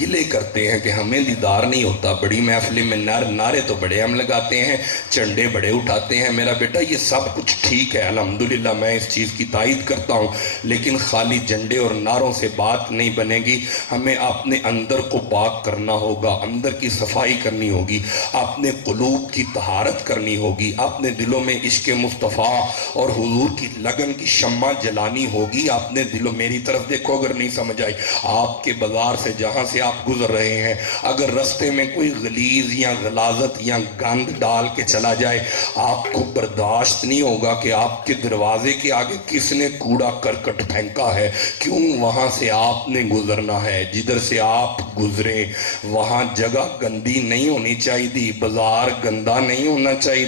گلے کرتے ہیں کہ ہمیں دیدار نہیں ہوتا بڑی محفلیں میں نعرے تو بڑے ہم لگاتے ہیں چنڈے بڑے اٹھاتے ہیں میرا بیٹا یہ سب کچھ ٹھیک ہے الحمدللہ میں اس چیز کی تائید کرتا ہوں لیکن خالی جھنڈے اور نعروں سے بات نہیں بنے گی ہمیں اپنے اندر کو پاک کرنا ہوگا اندر کی صفائی کرنی ہوگی اپنے قلوب کی طہارت کرنی ہوگی اپنے دلوں میں عشق مصطفیٰ اور حضور کی لگن کی شمع جلانی ہوگی اپنے دلوں میری طرف دیکھو اگر نہیں سمجھ آئی آپ کے بازار سے جہاں سے آپ گزر رہے ہیں اگر رستے میں کوئی غلیظ یا غلاظت یا گند ڈال کے چلا جائے آپ کو برداشت نہیں ہوگا کہ آپ کے دروازے کے آگے کس نے کوڑا کرکٹ پھینکا ہے کیوں وہاں سے آپ نے گزرنا ہے جدھر سے آپ گزرے وہاں جگہ گندی نہیں ہونی چاہیے بازار گندا نہیں ہونا چاہیے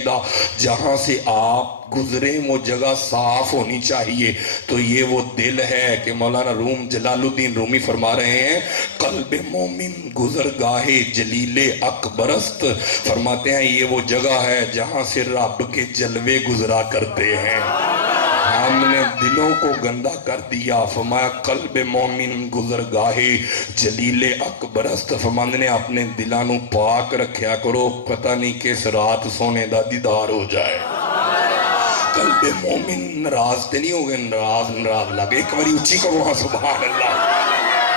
جہاں سے آپ گزرے وہ جگہ صاف ہونی چاہیے تو یہ وہ دل ہے کہ مولانا روم جلال الدین رومی فرما رہے ہیں قلب مومن گزرگاہ جلیل اکبرست فرماتے ہیں یہ وہ جگہ ہے جہاں سے رب کے جلوے گزرا کرتے ہیں ہم نے دلوں کو گندا کر دیا فرمایا قلب مومن گزرگاہ جلیل اکبرست فرمانے نے اپنے دلانوں پاک رکھیا کرو پتہ نہیں کس رات سونے دا دیدار ہو جائے قلب مومن ناراض تے نہیں ہو گئے ناراض لگے ایک باری اچھی کو وہاں سبحان اللہ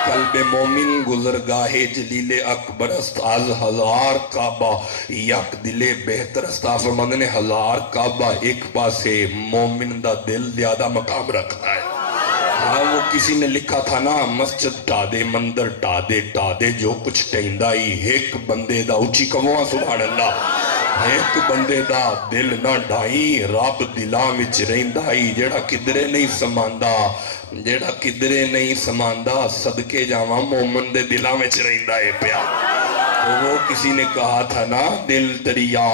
قلب مومن گزرگاہ جلیل اکبرست از ہزار کعبہ یک دل بہترست فرمانے نے 1000 کعبہ ایک پاسے مومن دا دل زیادہ مقام رکھا ہے ہاں وہ کسی نے لکھا تھا نا مسجد ٹا دے مندر ٹا دے جو کچھ ٹہندہ ہی ایک بندے دا اچھی کو وہاں سبحان اللہ ایک بندے دا دل نہ ڈھائی رب دلاں وچ رہندائی جیڑا کدرے نہیں سماندہ صدقے جاواں مومن دے دلاں وچ رہندا ہے پیا تو وہ کسی نے کہا تھا نا دل دریا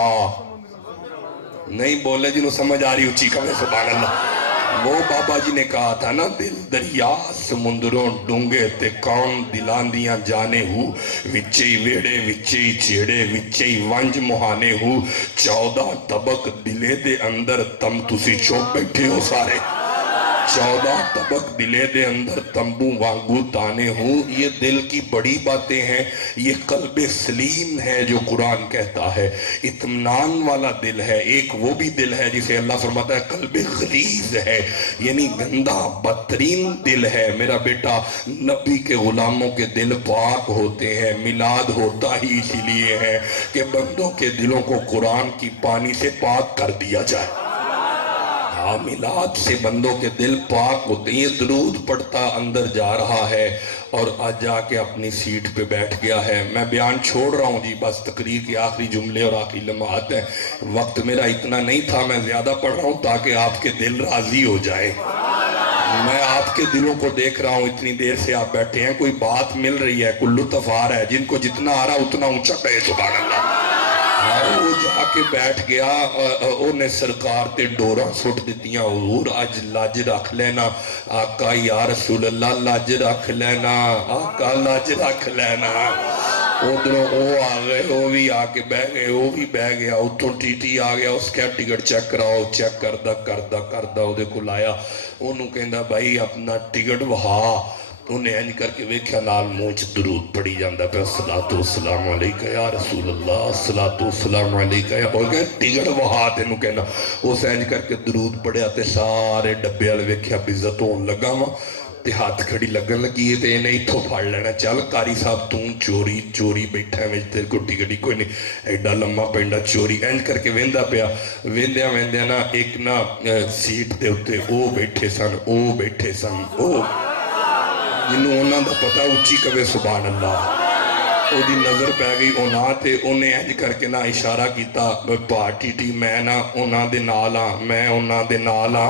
نہیں بولے جنہوں سمجھ آ رہی اچھی کمیں سبحان اللہ وہ بابا جی نے کہا تھا نا دل دریا سمندروں ڈونگے تے کون دلان دیاں جانے ہو وچے ویڑے وچے چیڑے وچے ونج مہانے ہو 14 طبق دلے دے اندر تم تسی چوپ بیٹھے ہو سارے 14 طبق دلے دے اندر تمبو وانگو تانے ہوں یہ دل کی بڑی باتیں ہیں یہ قلب سلیم ہے جو قرآن کہتا ہے اطمینان والا دل ہے ایک وہ بھی دل ہے جسے اللہ فرماتا ہے قلب غلیظ ہے یعنی گندہ بدترین دل ہے میرا بیٹا نبی کے غلاموں کے دل پاک ہوتے ہیں میلاد ہوتا ہی اسی لیے ہے کہ بندوں کے دلوں کو قرآن کی پانی سے پاک کر دیا جائے میلاد سے بندوں کے دل پاک ہوتے ہیں یہ درود پڑھتا اندر جا رہا ہے اور آج جا کے اپنی سیٹ پہ بیٹھ گیا ہے میں بیان چھوڑ رہا ہوں جی بس تقریر کے آخری جملے اور آخری لمحات ہیں وقت میرا اتنا نہیں تھا میں زیادہ پڑھ رہا ہوں تاکہ آپ کے دل راضی ہو جائے میں آپ کے دلوں کو دیکھ رہا ہوں اتنی دیر سے آپ بیٹھے ہیں کوئی بات مل رہی ہے کوئی لطف آ رہا ہے جن کو جتنا آ رہا اتنا اونچا کہے سبحان اللہ وہ جا کے بیٹھ گیا انہیں سرکار تے ڈورا سٹ دیتیاں حضور اج لاج رکھ لینا آقا یا رسول اللہ لاج رکھ لینا آقا لاج رکھ لینا ادھروں وہ آ گئے وہ بھی آ کے بہ گئے وہ بھی بہ گیا اتوں ٹی ٹی آ گیا اس کا ٹکٹ چیک کراؤ چیک کردہ وہ کو لایا انہوں کہندا بھائی اپنا ٹکٹ وہا انہیں انج کر کے ویکھیا نال موچ درود پڑھی جاندہ پہ الصلاۃ والسلام علیکہ یا رسول اللہ الصلاۃ والسلام علیکہ یا اور کہ ٹکٹ وہا تینوں کہنا اس انج کر کے درود پڑھیا تے سارے ڈبے والے ویکھیا عزت ہون لگا وا تے ہاتھ کھڑی لگن لگی تے انہیں اتھوں پھڑ لینا چل قاری صاحب تو چوری بیٹھا ہے تیرے کو ٹکٹ ہی کوئی نہیں ایڈا لمبا پینڈا چوری انج کر کے ویندا پیا ویندیاں نا ایک نا سیٹ دے اوتے او بیٹھے سن جنہوں انہاں دا پتہ اچھی کبے سبحان اللہ او دی نظر پہ گئی انہاں تے انہیں انج کر کے نا اشارہ کیتا پارٹی ٹی میں نا انہاں دے نالا میں انہاں دے نالا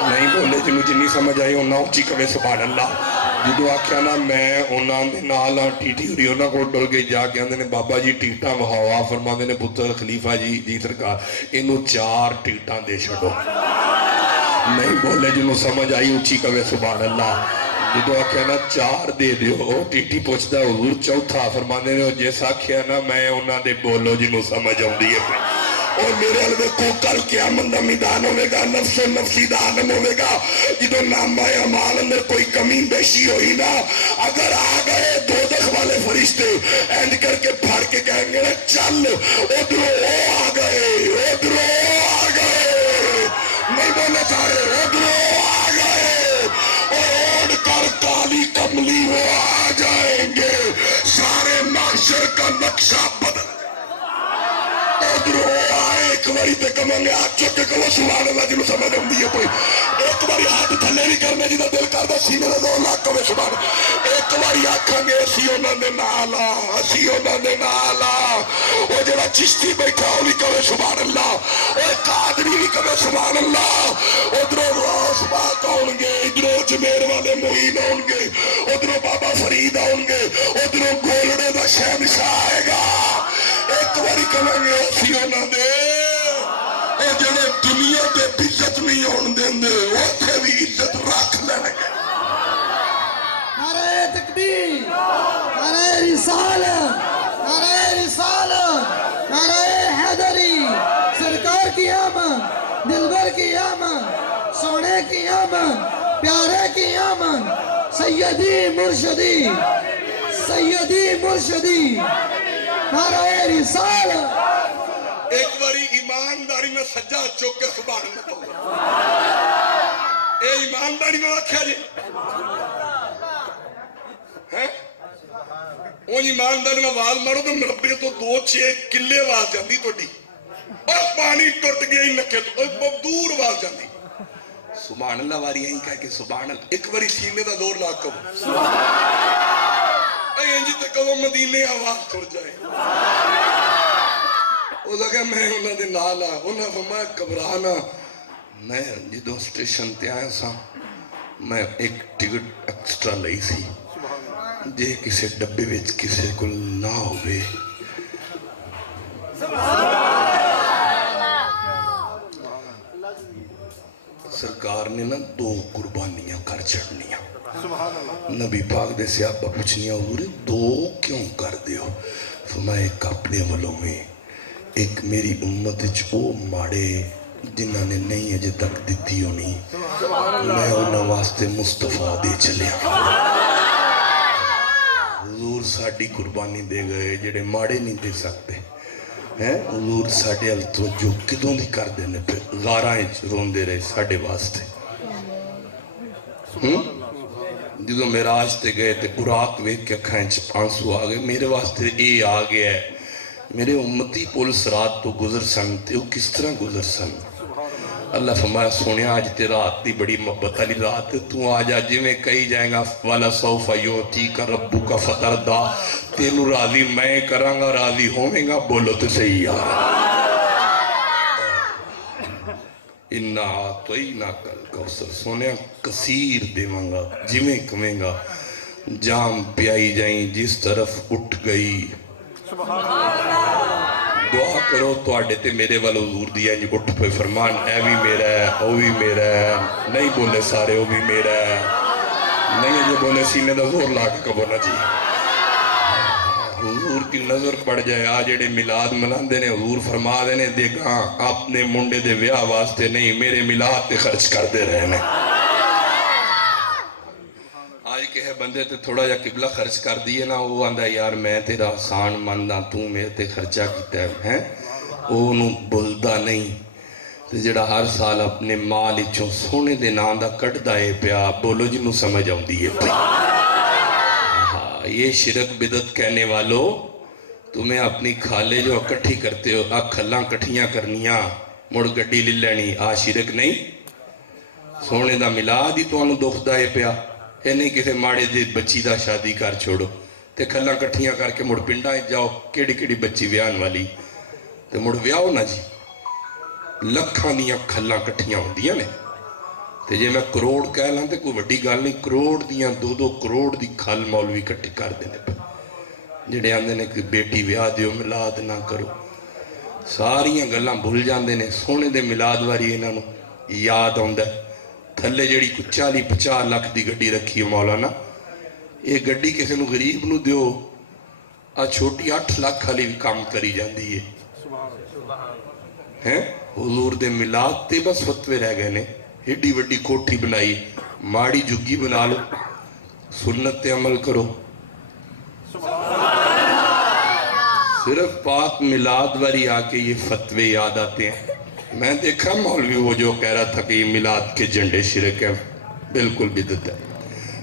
نہیں بولے جنہوں جنہی سمجھ آئی انہاں اچھی کبے سبحان اللہ جدو آکھیا نا میں انہاں دے نالا ٹیٹی ہوئی انہاں کو ڈر گئی جا کے اندھے نے بابا جی ٹیٹاں وہاوا فرما دے نے پتر خلیفہ جی سرکار انہوں 4 ٹیٹاں دے چھڑو نہیں بولے جنہوں سمجھ آئی اچھی کبے سبحان اللہ جدو آکھیا نا 4 دے دیو ٹیٹی پوچھتا حضور چوتھا فرمانے نے جیسا آکھیا نا میں انہاں دے بولو جنہوں سمجھ آؤں دیئے پہ اور میرے علوے کو کل قیامت دا میدان ہوئے گا نفس و نفسی دا عالم ہوئے گا جدو نامہ اعمال اندر کوئی کمی بیشی ہوئی نا اگر آ گئے دوزخ والے فرشتے اینڈ کر کے پھاڑ کے کہیں گے چل ادھرو او آ گئے ادھرو او آ گئے نہیں بولے سارے ادھرو آ گئے اور کر کالی کملی وہ آ جائیں گے سارے معاشر کا نقشہ بدل ادھرو آئے ایک باری تے کمیں گے ہاتھ چکے کہ وہ سبحان اللہ جنہوں سمجھ ہم دیئے کوئی ایک باری ہاتھ تھلے نہیں کرنے جنہوں دل کردہ سینے دے 2 لاکھ کمیں سبحان ایک باری آکھاں گے اسی انہوں نے نالا وہ جڑا چشتی بیٹھا ہو بھی کمیں سبحان اللہ وہ قادری بھی کمیں سبحان اللہ ادھرو روس باق آؤں گے ادھرو جمیر والے محین آؤں گے ادھرو بابا فرید آؤں گے ادھرو گولڑے دا شہنشاہ آئے گا ایک باری کہیں گے اسی انہوں نے اے جڑے دنیا دے عزت نہیں ہون دیں دے وہ تھے بھی عزت رکھ لینے گے نعرہ تکبیر نعرہ رسالت نعرہ حیدری سرکار کی آمد دلبر کی آمد سونے کی آمد پیارے کی آمد سیدی مرشدی نعرہ رسالت ایک باری ایمانداری میں سجا چوکے سبحان اللہ اے ایمانداری میں رکھا جی اون ایمانداری میں آواز مارو تو مربے تو 2-6 کلے آواز جاندی تو ڈی اور پانی ٹوٹ گیا ہی نکے تو بہت دور آواز جاندی سبحان اللہ واری یہی کہا کہ سبحان اللہ ایک باری سینے دا دور لاکھ کبو اینجی تک وہ مدینے آواز چھوڑ جائے وہ لگا میں انہوں نے نالا انہوں فرمایا گھبرانا میں جدو سٹیشن تے آیا سا میں ایک ٹکٹ ایکسٹرا لئی سی جے کسے ڈبے وچ کسے کو نہ ہوئے سرکار نے نا 2 قربانیاں کر چڑھنیاں. نبی پاک دے سیابہ پوچھنیاں حضور 2 کیوں کر دیو؟ فرمایا ایک اپنے ولوں میں, ایک میری امت او ماڑے جنہاں نے نہیں اجے تک دیتی ہونی, میں انہاں واسطے مصطفیٰ دے چلیا. حضور ساڑی قربانی دے گئے جڑے ماڑے نہیں دے سکتے ہیں. حضور ساڑے ال توجہ کدوں دی کر دینے پہ غارائیں رون دے رہے ساڑے واسطے. جدو معراج تے گئے تے براق ویکھ کے اکھاں وچ آنسو آ گئے. میرے واسطے اے آ گیا ہے, میرے امتی پل صراط تو گزر سن تے وہ کس طرح گزر سن. اللہ فرمایا سونیا آج تے رات دی بڑی محبت علی رات, تو آجا جی میں کہی جائیں گا والا سوف یعطیک ربک فترضی, تینو راضی میں کراں گا, راضی ہوویں گا, بولو تے صحیح یار. اِنَّا أَعْطَيْنَاكَ الْكَوْثَرَ, سونیا کثیر دیواں گا جویں کہیں گا. جام پیائی جائیں جس طرف اٹھ گئی. دعا کرو تو آڈے تے میرے والو حضور دیا جی اٹھ پہ فرمان اے بھی میرا ہے, او بھی میرا ہے. نہیں بولے سارے او بھی میرا ہے, نہیں جو بولے سینے دا زور لا کے کبو نہ جی. حضور کی نظر پڑ جائے. آج جڑے میلاد منان دینے حضور فرما دینے دیکھاں اپنے منڈے دے ویاہ واسطے نہیں, میرے میلاد تے خرچ کر دے رہنے. آج کہے بندے تے تھوڑا جا قبلہ خرچ کر دیئے نا, وہ آندہ یار میں تیرا آسان مندہ, تو میرے تے خرچہ کیتا ہے. وہ انہوں بلدہ نہیں تے جڑا ہر سال اپنے مال اچھوں سونے دے ناندہ کٹ دائے پیا, بولو جنہوں سمجھ آؤں دیئے پئی. یہ شرک بدت کہنے والو, تمہیں اپنی کھالے جو اکٹھی کرتے ہو, کھلاں کٹھیاں کرنیاں مڑ گڈی لے لینی, شرک نہیں. سونے دا میلاد ہی تو انہوں دکھ دائے پیا. یہ نہیں کسے ماڑے دے بچی دا شادی کر چھوڑو تے کھلاں کٹھیاں کر کے مڑ پنڈا جاؤ, کیڑی کیڑی بچی ویان والی تے مڑ ویاؤ نا جی. لکھاں دیاں کھلاں کٹھیاں ہوں دیاں نے, تے جے میں کروڑ کہہ لیں تے کوئی وڈی گال نہیں. کروڑ دیاں 2 کروڑ دی کھل مولوی کٹھی کر دینے پہ, جڑے آندے نے کہ بیٹی ویاہ دیو میلاد نہ کرو. ساریاں گلاں بھول جاندے نے. سونے دے میلاد واری انہاں نو یاد آندا ہے. تھلے جڑی 40-50 لاکھ دی گڈی رکھی ہے مولانا, یہ گڈی کسے نو غریب نو دیو, چھوٹی 8 لاکھ والی بھی کام کری جاندی ہے. حضور دے میلاد تے بس فتوے رہ گئے نے. ایڈی وڈی کوٹھی بنائی, ماڑی جگی بنا لو, سنت تے عمل کرو. صرف پاک میلاد واری آکے یہ فتوے یاد آتے ہیں. میں دیکھا مولوی وہ جو کہہ رہا تھا کہ یہ میلاد کے جھنڈے شرک ہیں, بالکل بدعت ہے.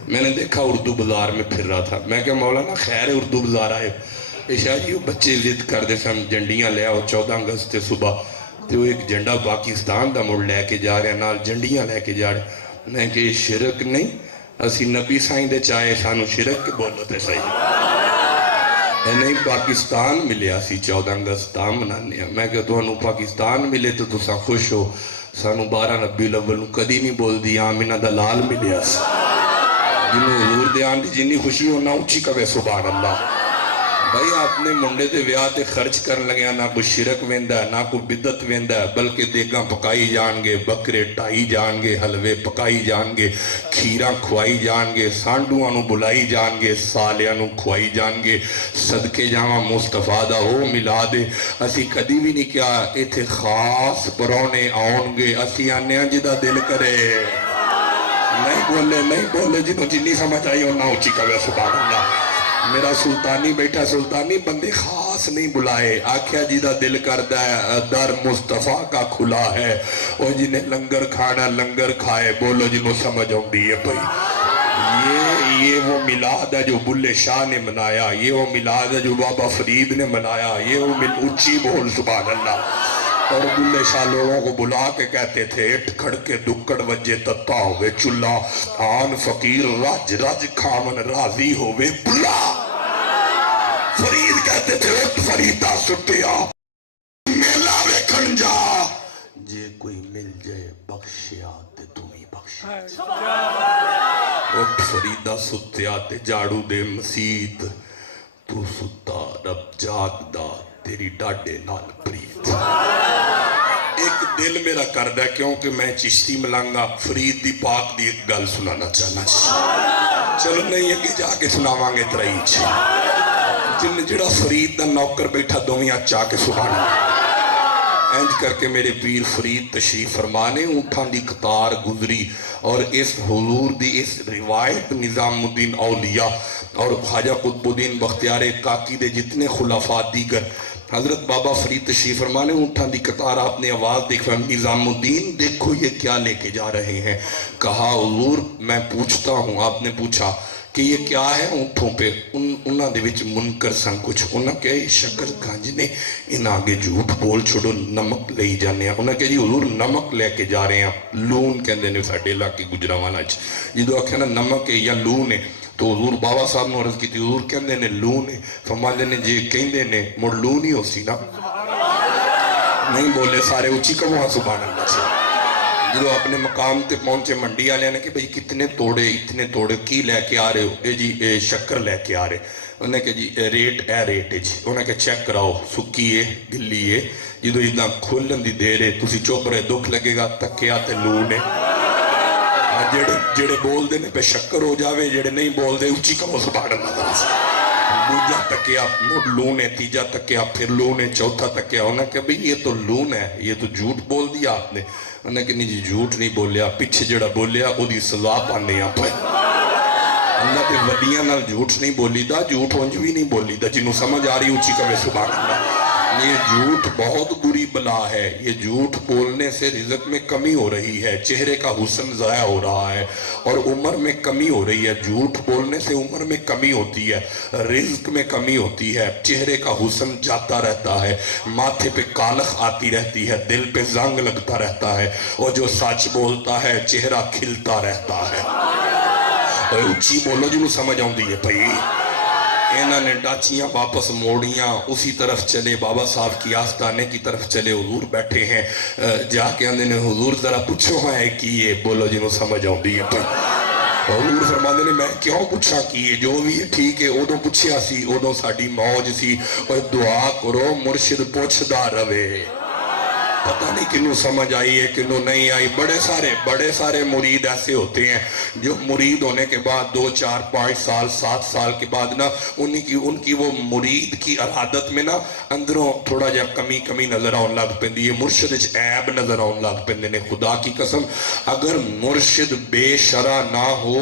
میں نے دیکھا اردو بازار میں پھر رہا تھا, میں کہ مولانا خیر اردو بازار آئے, شاہ جی وہ بچے ضد کر دے سن جھنڈیاں لے آؤ 14 اگست تے صبح, تے وہ ایک جھنڈا پاکستان دا مڑ لے کے جا رہے ہیں, نال جھنڈیاں لے کے جا رہے ہیں. میں کہ یہ شرک نہیں, اسی نبی سائیں دے چاہے سانو شرک کے بولو تے صحیح. نہیں پاکستان ملے اسی 14 اگست تا منانے ہیں. میں کہ تو انہوں پاکستان ملے تو تسا خوش ہو, سانو 12 ربیع الاول کدی نہیں بول دی آمینہ دا لال ملے اس. جنہوں حضور دے آن دی جنی خوشی ہو نہ اچھی کبے سبحان اللہ. بھائی اپنے منڈے دے ویاہ تے خرچ کرن لگیا, نہ کوئی شرک ویندہ ہے نہ کوئی بدت ویندہ ہے, بلکہ دیگاں پکائی جان گے, بکرے ٹائی جان گے, حلوے پکائی جان گے, کھیراں کھوائی جان گے, سانڈوਆਂ نو بلائی جان گے, سالیاں نو کھوائی جان گے. صدقے جاواں مصطفیٰ دا ہو میلاد ہے. اسی کدی بھی نہیں کیا ایتھے خاص پرونے آؤن گے, اسی آنے ہیں جدا دل کرے. نہیں بولے جنہوں جنی سمجھ آئی ہو نہ اچھی کبے سبحان اللہ. میرا سلطانی بیٹھا, سلطانی بندے خاص نہیں بلائے, آکھیا جیدہ دل کردہ ہے در مصطفیٰ کا کھلا ہے, اور جنہیں لنگر کھانا لنگر کھائے, بولو جنہوں سمجھ ہوں دی ہے بھئی. یہ وہ میلاد ہے جو بلے شاہ نے منایا, یہ وہ میلاد ہے جو بابا فرید نے منایا, یہ وہ اچھی بول سبحان اللہ. اور بلے شاہ لوگوں کو بلا کے کہتے تھے اٹھ کھڑ کے دکڑ وجے تتا ہوئے چلا, آن فقیر رج رج کھامن راضی ہوئے بلا. فرید کہتے تھے اٹھ فریدہ سٹیا میلہ ویکھن جا, جے کوئی مل جائے بخشیا تے تمہیں بخشیا. اٹھ فریدہ ستیا تے جاڑو دے مسیت, تو ستا رب جاگ دا تیری ڈاڈے نال پریت. ایک دل میرا کردا ہے کیونکہ میں چشتی ملانگا فرید دی پاک دی ایک گل سنانا چاہنا چلو نہیں اگے جا کے سناواں گے ترائی جن جڑا فرید دا نوکر بیٹھا دومیاں چاہ کے سنانا اینج کر کے میرے پیر فرید تشریف فرمانے اونٹھاں دی قطار گزری اور اس حضور دی اس روایت نظام الدین اولیاء اور خواجہ قطب الدین بختیار کاکی دے جتنے خلفاء دیگر حضرت بابا فرید تشریف فرمانے اونٹھاں دی قطار آپ نے آواز دیکھ رہا نظام الدین دیکھو یہ کیا لے کے جا رہے ہیں کہا حضور میں پوچھتا ہوں آپ نے پوچھا کہ یہ کیا ہے اونٹوں پہ انہاں دے وچ منکر سن کچھ انہاں کہ یہ شکر گنج نے ان آگے جھوٹ بول چھوڑو نمک لے جانے ہیں انہاں کہ جی حضور نمک لے کے جا رہے ہیں لون کہندے نے ساڈے علاقے گجراوالا وچ جدوں آکھیا نا نمک ہے یا لون ہے تو حضور بابا صاحب نے عرض کی تھی حضور کہندے نے لون ہے فرماندے نے جی کہندے نے مڑ لون ہی ہو سی نا نہیں بولے سارے اونچی کموا سبحان اللہ سے جو اپنے مقام تے پہنچے منڈی والے نے کہ بھئی کتنے توڑے اتنے توڑے کی لے کے آ رہے ہو اے جی اے شکر لے کے آ رہے انہوں نے کہ جی ریٹ ہے جی انہوں نے کہ چیک کراؤ سکی ہے گلی ہے جدو اتنا کھولن دی دے رہے تسی چوپ رہے دکھ لگے گا تکیا تے لون ہے جڑے بول دے نے پہ شکر ہو جاوے جڑے نہیں بول دے اونچی کمو سبحان اللہ دوجا تکیا لون ہے تیجا تکیا پھر لون ہے چوتھا تکیا انہوں نے کہ بھئی یہ تو لون ہے یہ تو جھوٹ بول دیا آپ نے انہوں نے کہ نہیں جی جھوٹ نہیں بولیا پیچھے جڑا بولیا وہ دی سزا پانے آپ ہے اللہ کے ولیاں نال جھوٹ نہیں بولی دا جھوٹ ونج بھی نہیں بولی دا جنہوں سمجھ آ رہی اونچی کمے سبحان اللہ یہ جھوٹ بہت بری بلا ہے یہ جھوٹ بولنے سے رزق میں کمی ہو رہی ہے چہرے کا حسن ضائع ہو رہا ہے اور عمر میں کمی ہو رہی ہے جھوٹ بولنے سے عمر میں کمی ہوتی ہے رزق میں کمی ہوتی ہے چہرے کا حسن جاتا رہتا ہے ماتھے پہ کالخ آتی رہتی ہے دل پہ زنگ لگتا رہتا ہے اور جو سچ بولتا ہے چہرہ کھلتا رہتا ہے اونچی بولو جنہوں سمجھ آؤں دی ہے بھئی انہوں نے ڈاچیاں واپس موڑیاں اسی طرف چلے بابا صاحب کی آستانے کی طرف چلے حضور بیٹھے ہیں جا کے اندھے نے حضور ذرا پوچھو ہے کہ یہ بولو جنہوں سمجھ آؤں دی ہے حضور فرماندے نے میں کیوں پوچھا کیے جو بھی ہے ٹھیک ہے ادوں پوچھیا سی ادوں ساڈی موج سی اور دعا کرو مرشد پوچھدا رہے پتہ نہیں کنوں سمجھ آئی ہے کنوں نہیں آئی بڑے سارے مرید ایسے ہوتے ہیں جو مرید ہونے کے بعد 2 4 5 سال 7 سال کے بعد نا ان کی وہ مرید کی عادت میں نا اندروں تھوڑا جا کمی نظر آن لگ پندی ہے مرشد وچ عیب نظر آن لگ پندے نے خدا کی قسم اگر مرشد بے شرع نہ ہو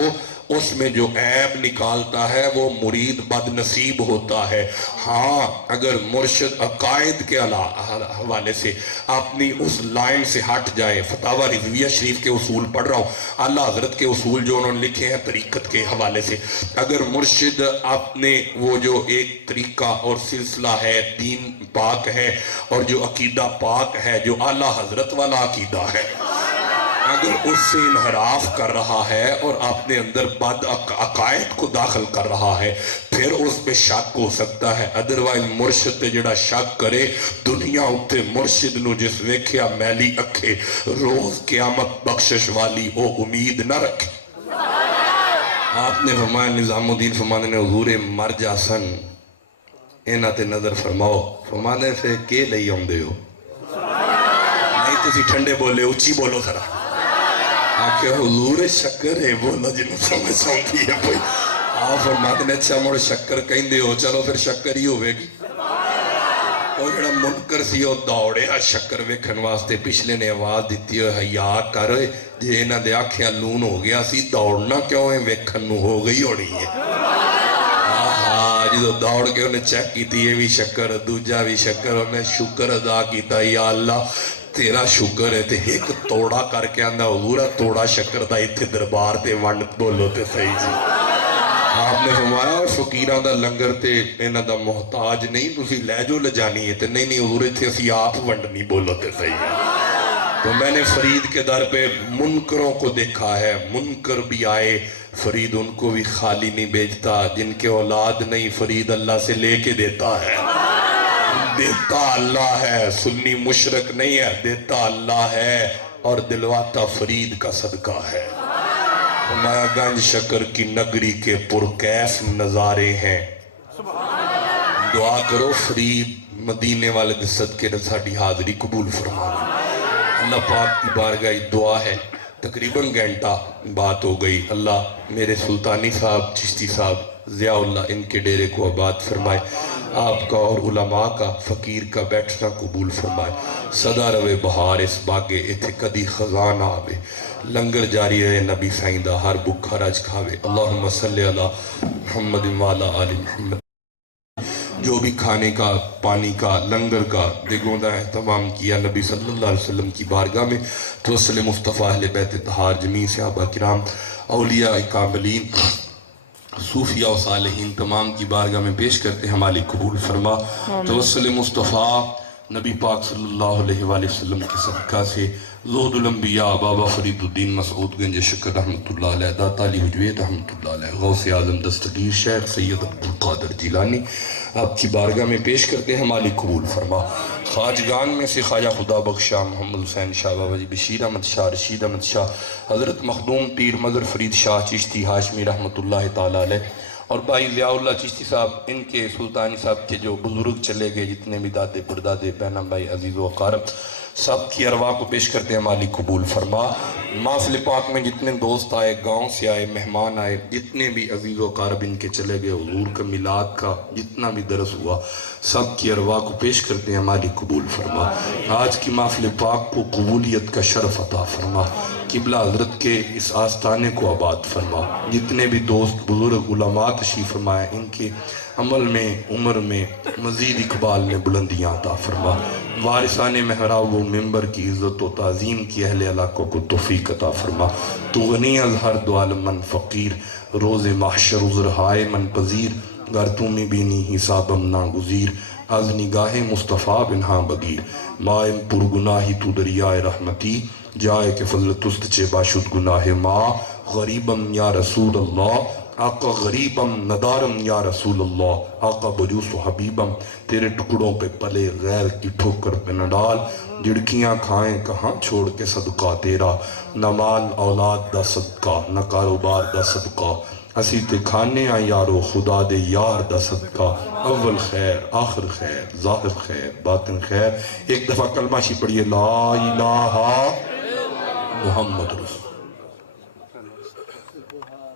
اس میں جو عیب نکالتا ہے وہ مرید بد نصیب ہوتا ہے ہاں اگر مرشد عقائد کے حوالے سے اپنی اس لائن سے ہٹ جائے فتاوی رضویہ شریف کے اصول پڑھ رہا ہوں اعلیٰ حضرت کے اصول جو انہوں نے لکھے ہیں طریقت کے حوالے سے اگر مرشد اپنے وہ جو ایک طریقہ اور سلسلہ ہے دین پاک ہے اور جو عقیدہ پاک ہے جو اعلیٰ حضرت والا عقیدہ ہے اگر اس سے انحراف کر رہا ہے اور اپنے اندر بد عقائد کو داخل کر رہا ہے پھر اس پہ شک ہو سکتا ہے ادروائز مرشد تے جڑا شک کرے دنیا اتے مرشد نو جس ویکھیا میلی اکھے روز قیامت بخشش والی وہ امید نہ رکھے آپ نے فرمایا نظام الدین فرمانے نے حضور مر جاسن اینا تے نظر فرماؤ فرمانے سے کے لئی آمدے ہو نہیں تسی ٹھنڈے بولے اچھی بولو ذرا آکے حضور شکر ہے بولا جنہوں سمجھ سمجھی ہے بھئی آپ فرماتے نے اچھا مڑ شکر کہیں دے ہو چلو پھر شکر ہی ہوئے گی اور جڑا منکر سی ہو دوڑے شکر ویکھن واسطے پچھلے نے آواز دیتی ہے حیا کر جے انہاں دے آنکھیاں لون ہو گیا سی دوڑنا کیوں ہے ویکھن نو ہو گئی ہونی ہے جدو دوڑ کے انہیں چیک کی تھی یہ بھی شکر دوجہ بھی شکر انہیں شکر ادا کیتا یا اللہ تیرا شکر ہے تے ایک توڑا کر کے آندہ حضورہ توڑا شکر دا اتھے دربار تے ونڈ بولو تے صحیح جی آپ نے فرمایا فقیران دا لنگر تے انہ دا محتاج نہیں تسی لے جو لجانی ہے تے نہیں حضور اتھے اسی آپ ونڈ نہیں بولو تے صحیح ہے تو میں نے فرید کے در پہ منکروں کو دیکھا ہے منکر بھی آئے فرید ان کو بھی خالی نہیں بیچتا جن کے اولاد نہیں فرید اللہ سے لے کے دیتا ہے دیتا اللہ ہے سنی مشرک نہیں ہے دیتا اللہ ہے اور دلواتا فرید کا صدقہ ہے ہمارا گنج شکر کی نگری کے پرکیف نظارے ہیں دعا کرو فرید مدینے والے صدقے نے ساڑھی حاضری قبول فرمانا اللہ پاک کی بارگاہ دعا ہے، تقریباً گھنٹہ بات ہو گئی، اللہ میرے سلطانی صاحب چشتی صاحب ضیاء اللہ ان کے ڈیرے کو آباد فرمائے، آپ کا اور علماء کا فقیر کا بیٹھنا قبول فرمائے، صدا روے بہار اس باغے ایتھے کدی خزان آوے، لنگر جاری رہے نبی سائندہ ہر بکھا رج کھاوے، اللہم صلی علی محمد وعلی آل محمد۔ جو بھی کھانے کا، پانی کا، لنگر کا دیگوندہ اہتمام کیا نبی صلی اللہ علیہ وسلم کی بارگاہ میں، توسل مصطفیٰ اہل بیت طہار جمیع صحابہ کرام، اولیاء کاملین، صوفیاء و صالحین تمام کی بارگاہ میں پیش کرتے ہیں، مالک قبول فرما۔ توسل مصطفیٰ نبی پاک صلی اللہ علیہ وآلہ وسلم کے صدقہ سے زہد الانبیاء بابا فرید الدین مسعود گنج شکر رحمت اللہ علیہ، داتا علی حجویت رحمت اللہ علیہ، غوث اعظم دستگیر شیخ سید عبدالقادر جیلانی آپ کی بارگاہ میں پیش کرتے ہیں، مالک قبول فرما۔ خواجگان میں سے خواجہ خدا بخش شاہ محمد حسین شاہ بابا جی بشیر احمد شاہ رشید احمد شاہ، حضرت مخدوم پیر مظہر فرید شاہ چشتی ہاشمی رحمت اللہ تعالیٰ علیہ، اور بھائی ضیاء اللہ چشتی صاحب ان کے سلطانی صاحب کے جو بزرگ چلے گئے، جتنے بھی دادے پردادے بہنم بھائی عزیز و اقارب، سب کی ارواح کو پیش کرتے ہیں، مالک قبول فرما۔ محفل پاک میں جتنے دوست آئے، گاؤں سے آئے، مہمان آئے، جتنے بھی عزیز و اقارب ان کے چلے گئے، حضور کا میلاد کا جتنا بھی درس ہوا، سب کی ارواح کو پیش کرتے ہیں، مالک قبول فرما۔ آج کی محفل پاک کو قبولیت کا شرف عطا فرما، قبلہ حضرت کے اس آستانے کو آباد فرما، جتنے بھی دوست بزرگ علماء تشریف فرمائے ان کے عمل میں عمر میں مزید اقبال نے بلندیاں عطا فرما، وارثان محراب و منبر کی عزت و تعظیم کی اہل علاقوں کو توفیق عطا فرما، تو غنی از ہر دو عالم من فقیر، روز محشر عذر ہائے من پذیر، گر تو میں بینی حسابم ناگزیر، از نگاہ مصطفیٰ بنہا بگیر، مائم پر گناہی تو دریائے رحمتی، جائے کہ فضلت است چے باشد گناہ ماں، غریبم یا رسول اللہ، آقا غریبم ندارم یا رسول اللہ، آقا بجوس و حبیبم، تیرے ٹکڑوں پہ پلے غیر کی ٹھوکر پہ نہ ڈال، جڑکیاں کھائیں کہاں چھوڑ کے صدقہ تیرا، نہ مال اولاد دا صدقہ، نہ کاروبار دا صدقہ، اسی تے کھانے آ یارو خدا دے یار دا صدقہ، اول خیر آخر خیر ظاہر خیر باطن خیر۔ ایک دفعہ کلمہ شی پڑھیے، لا الہ محمد رسول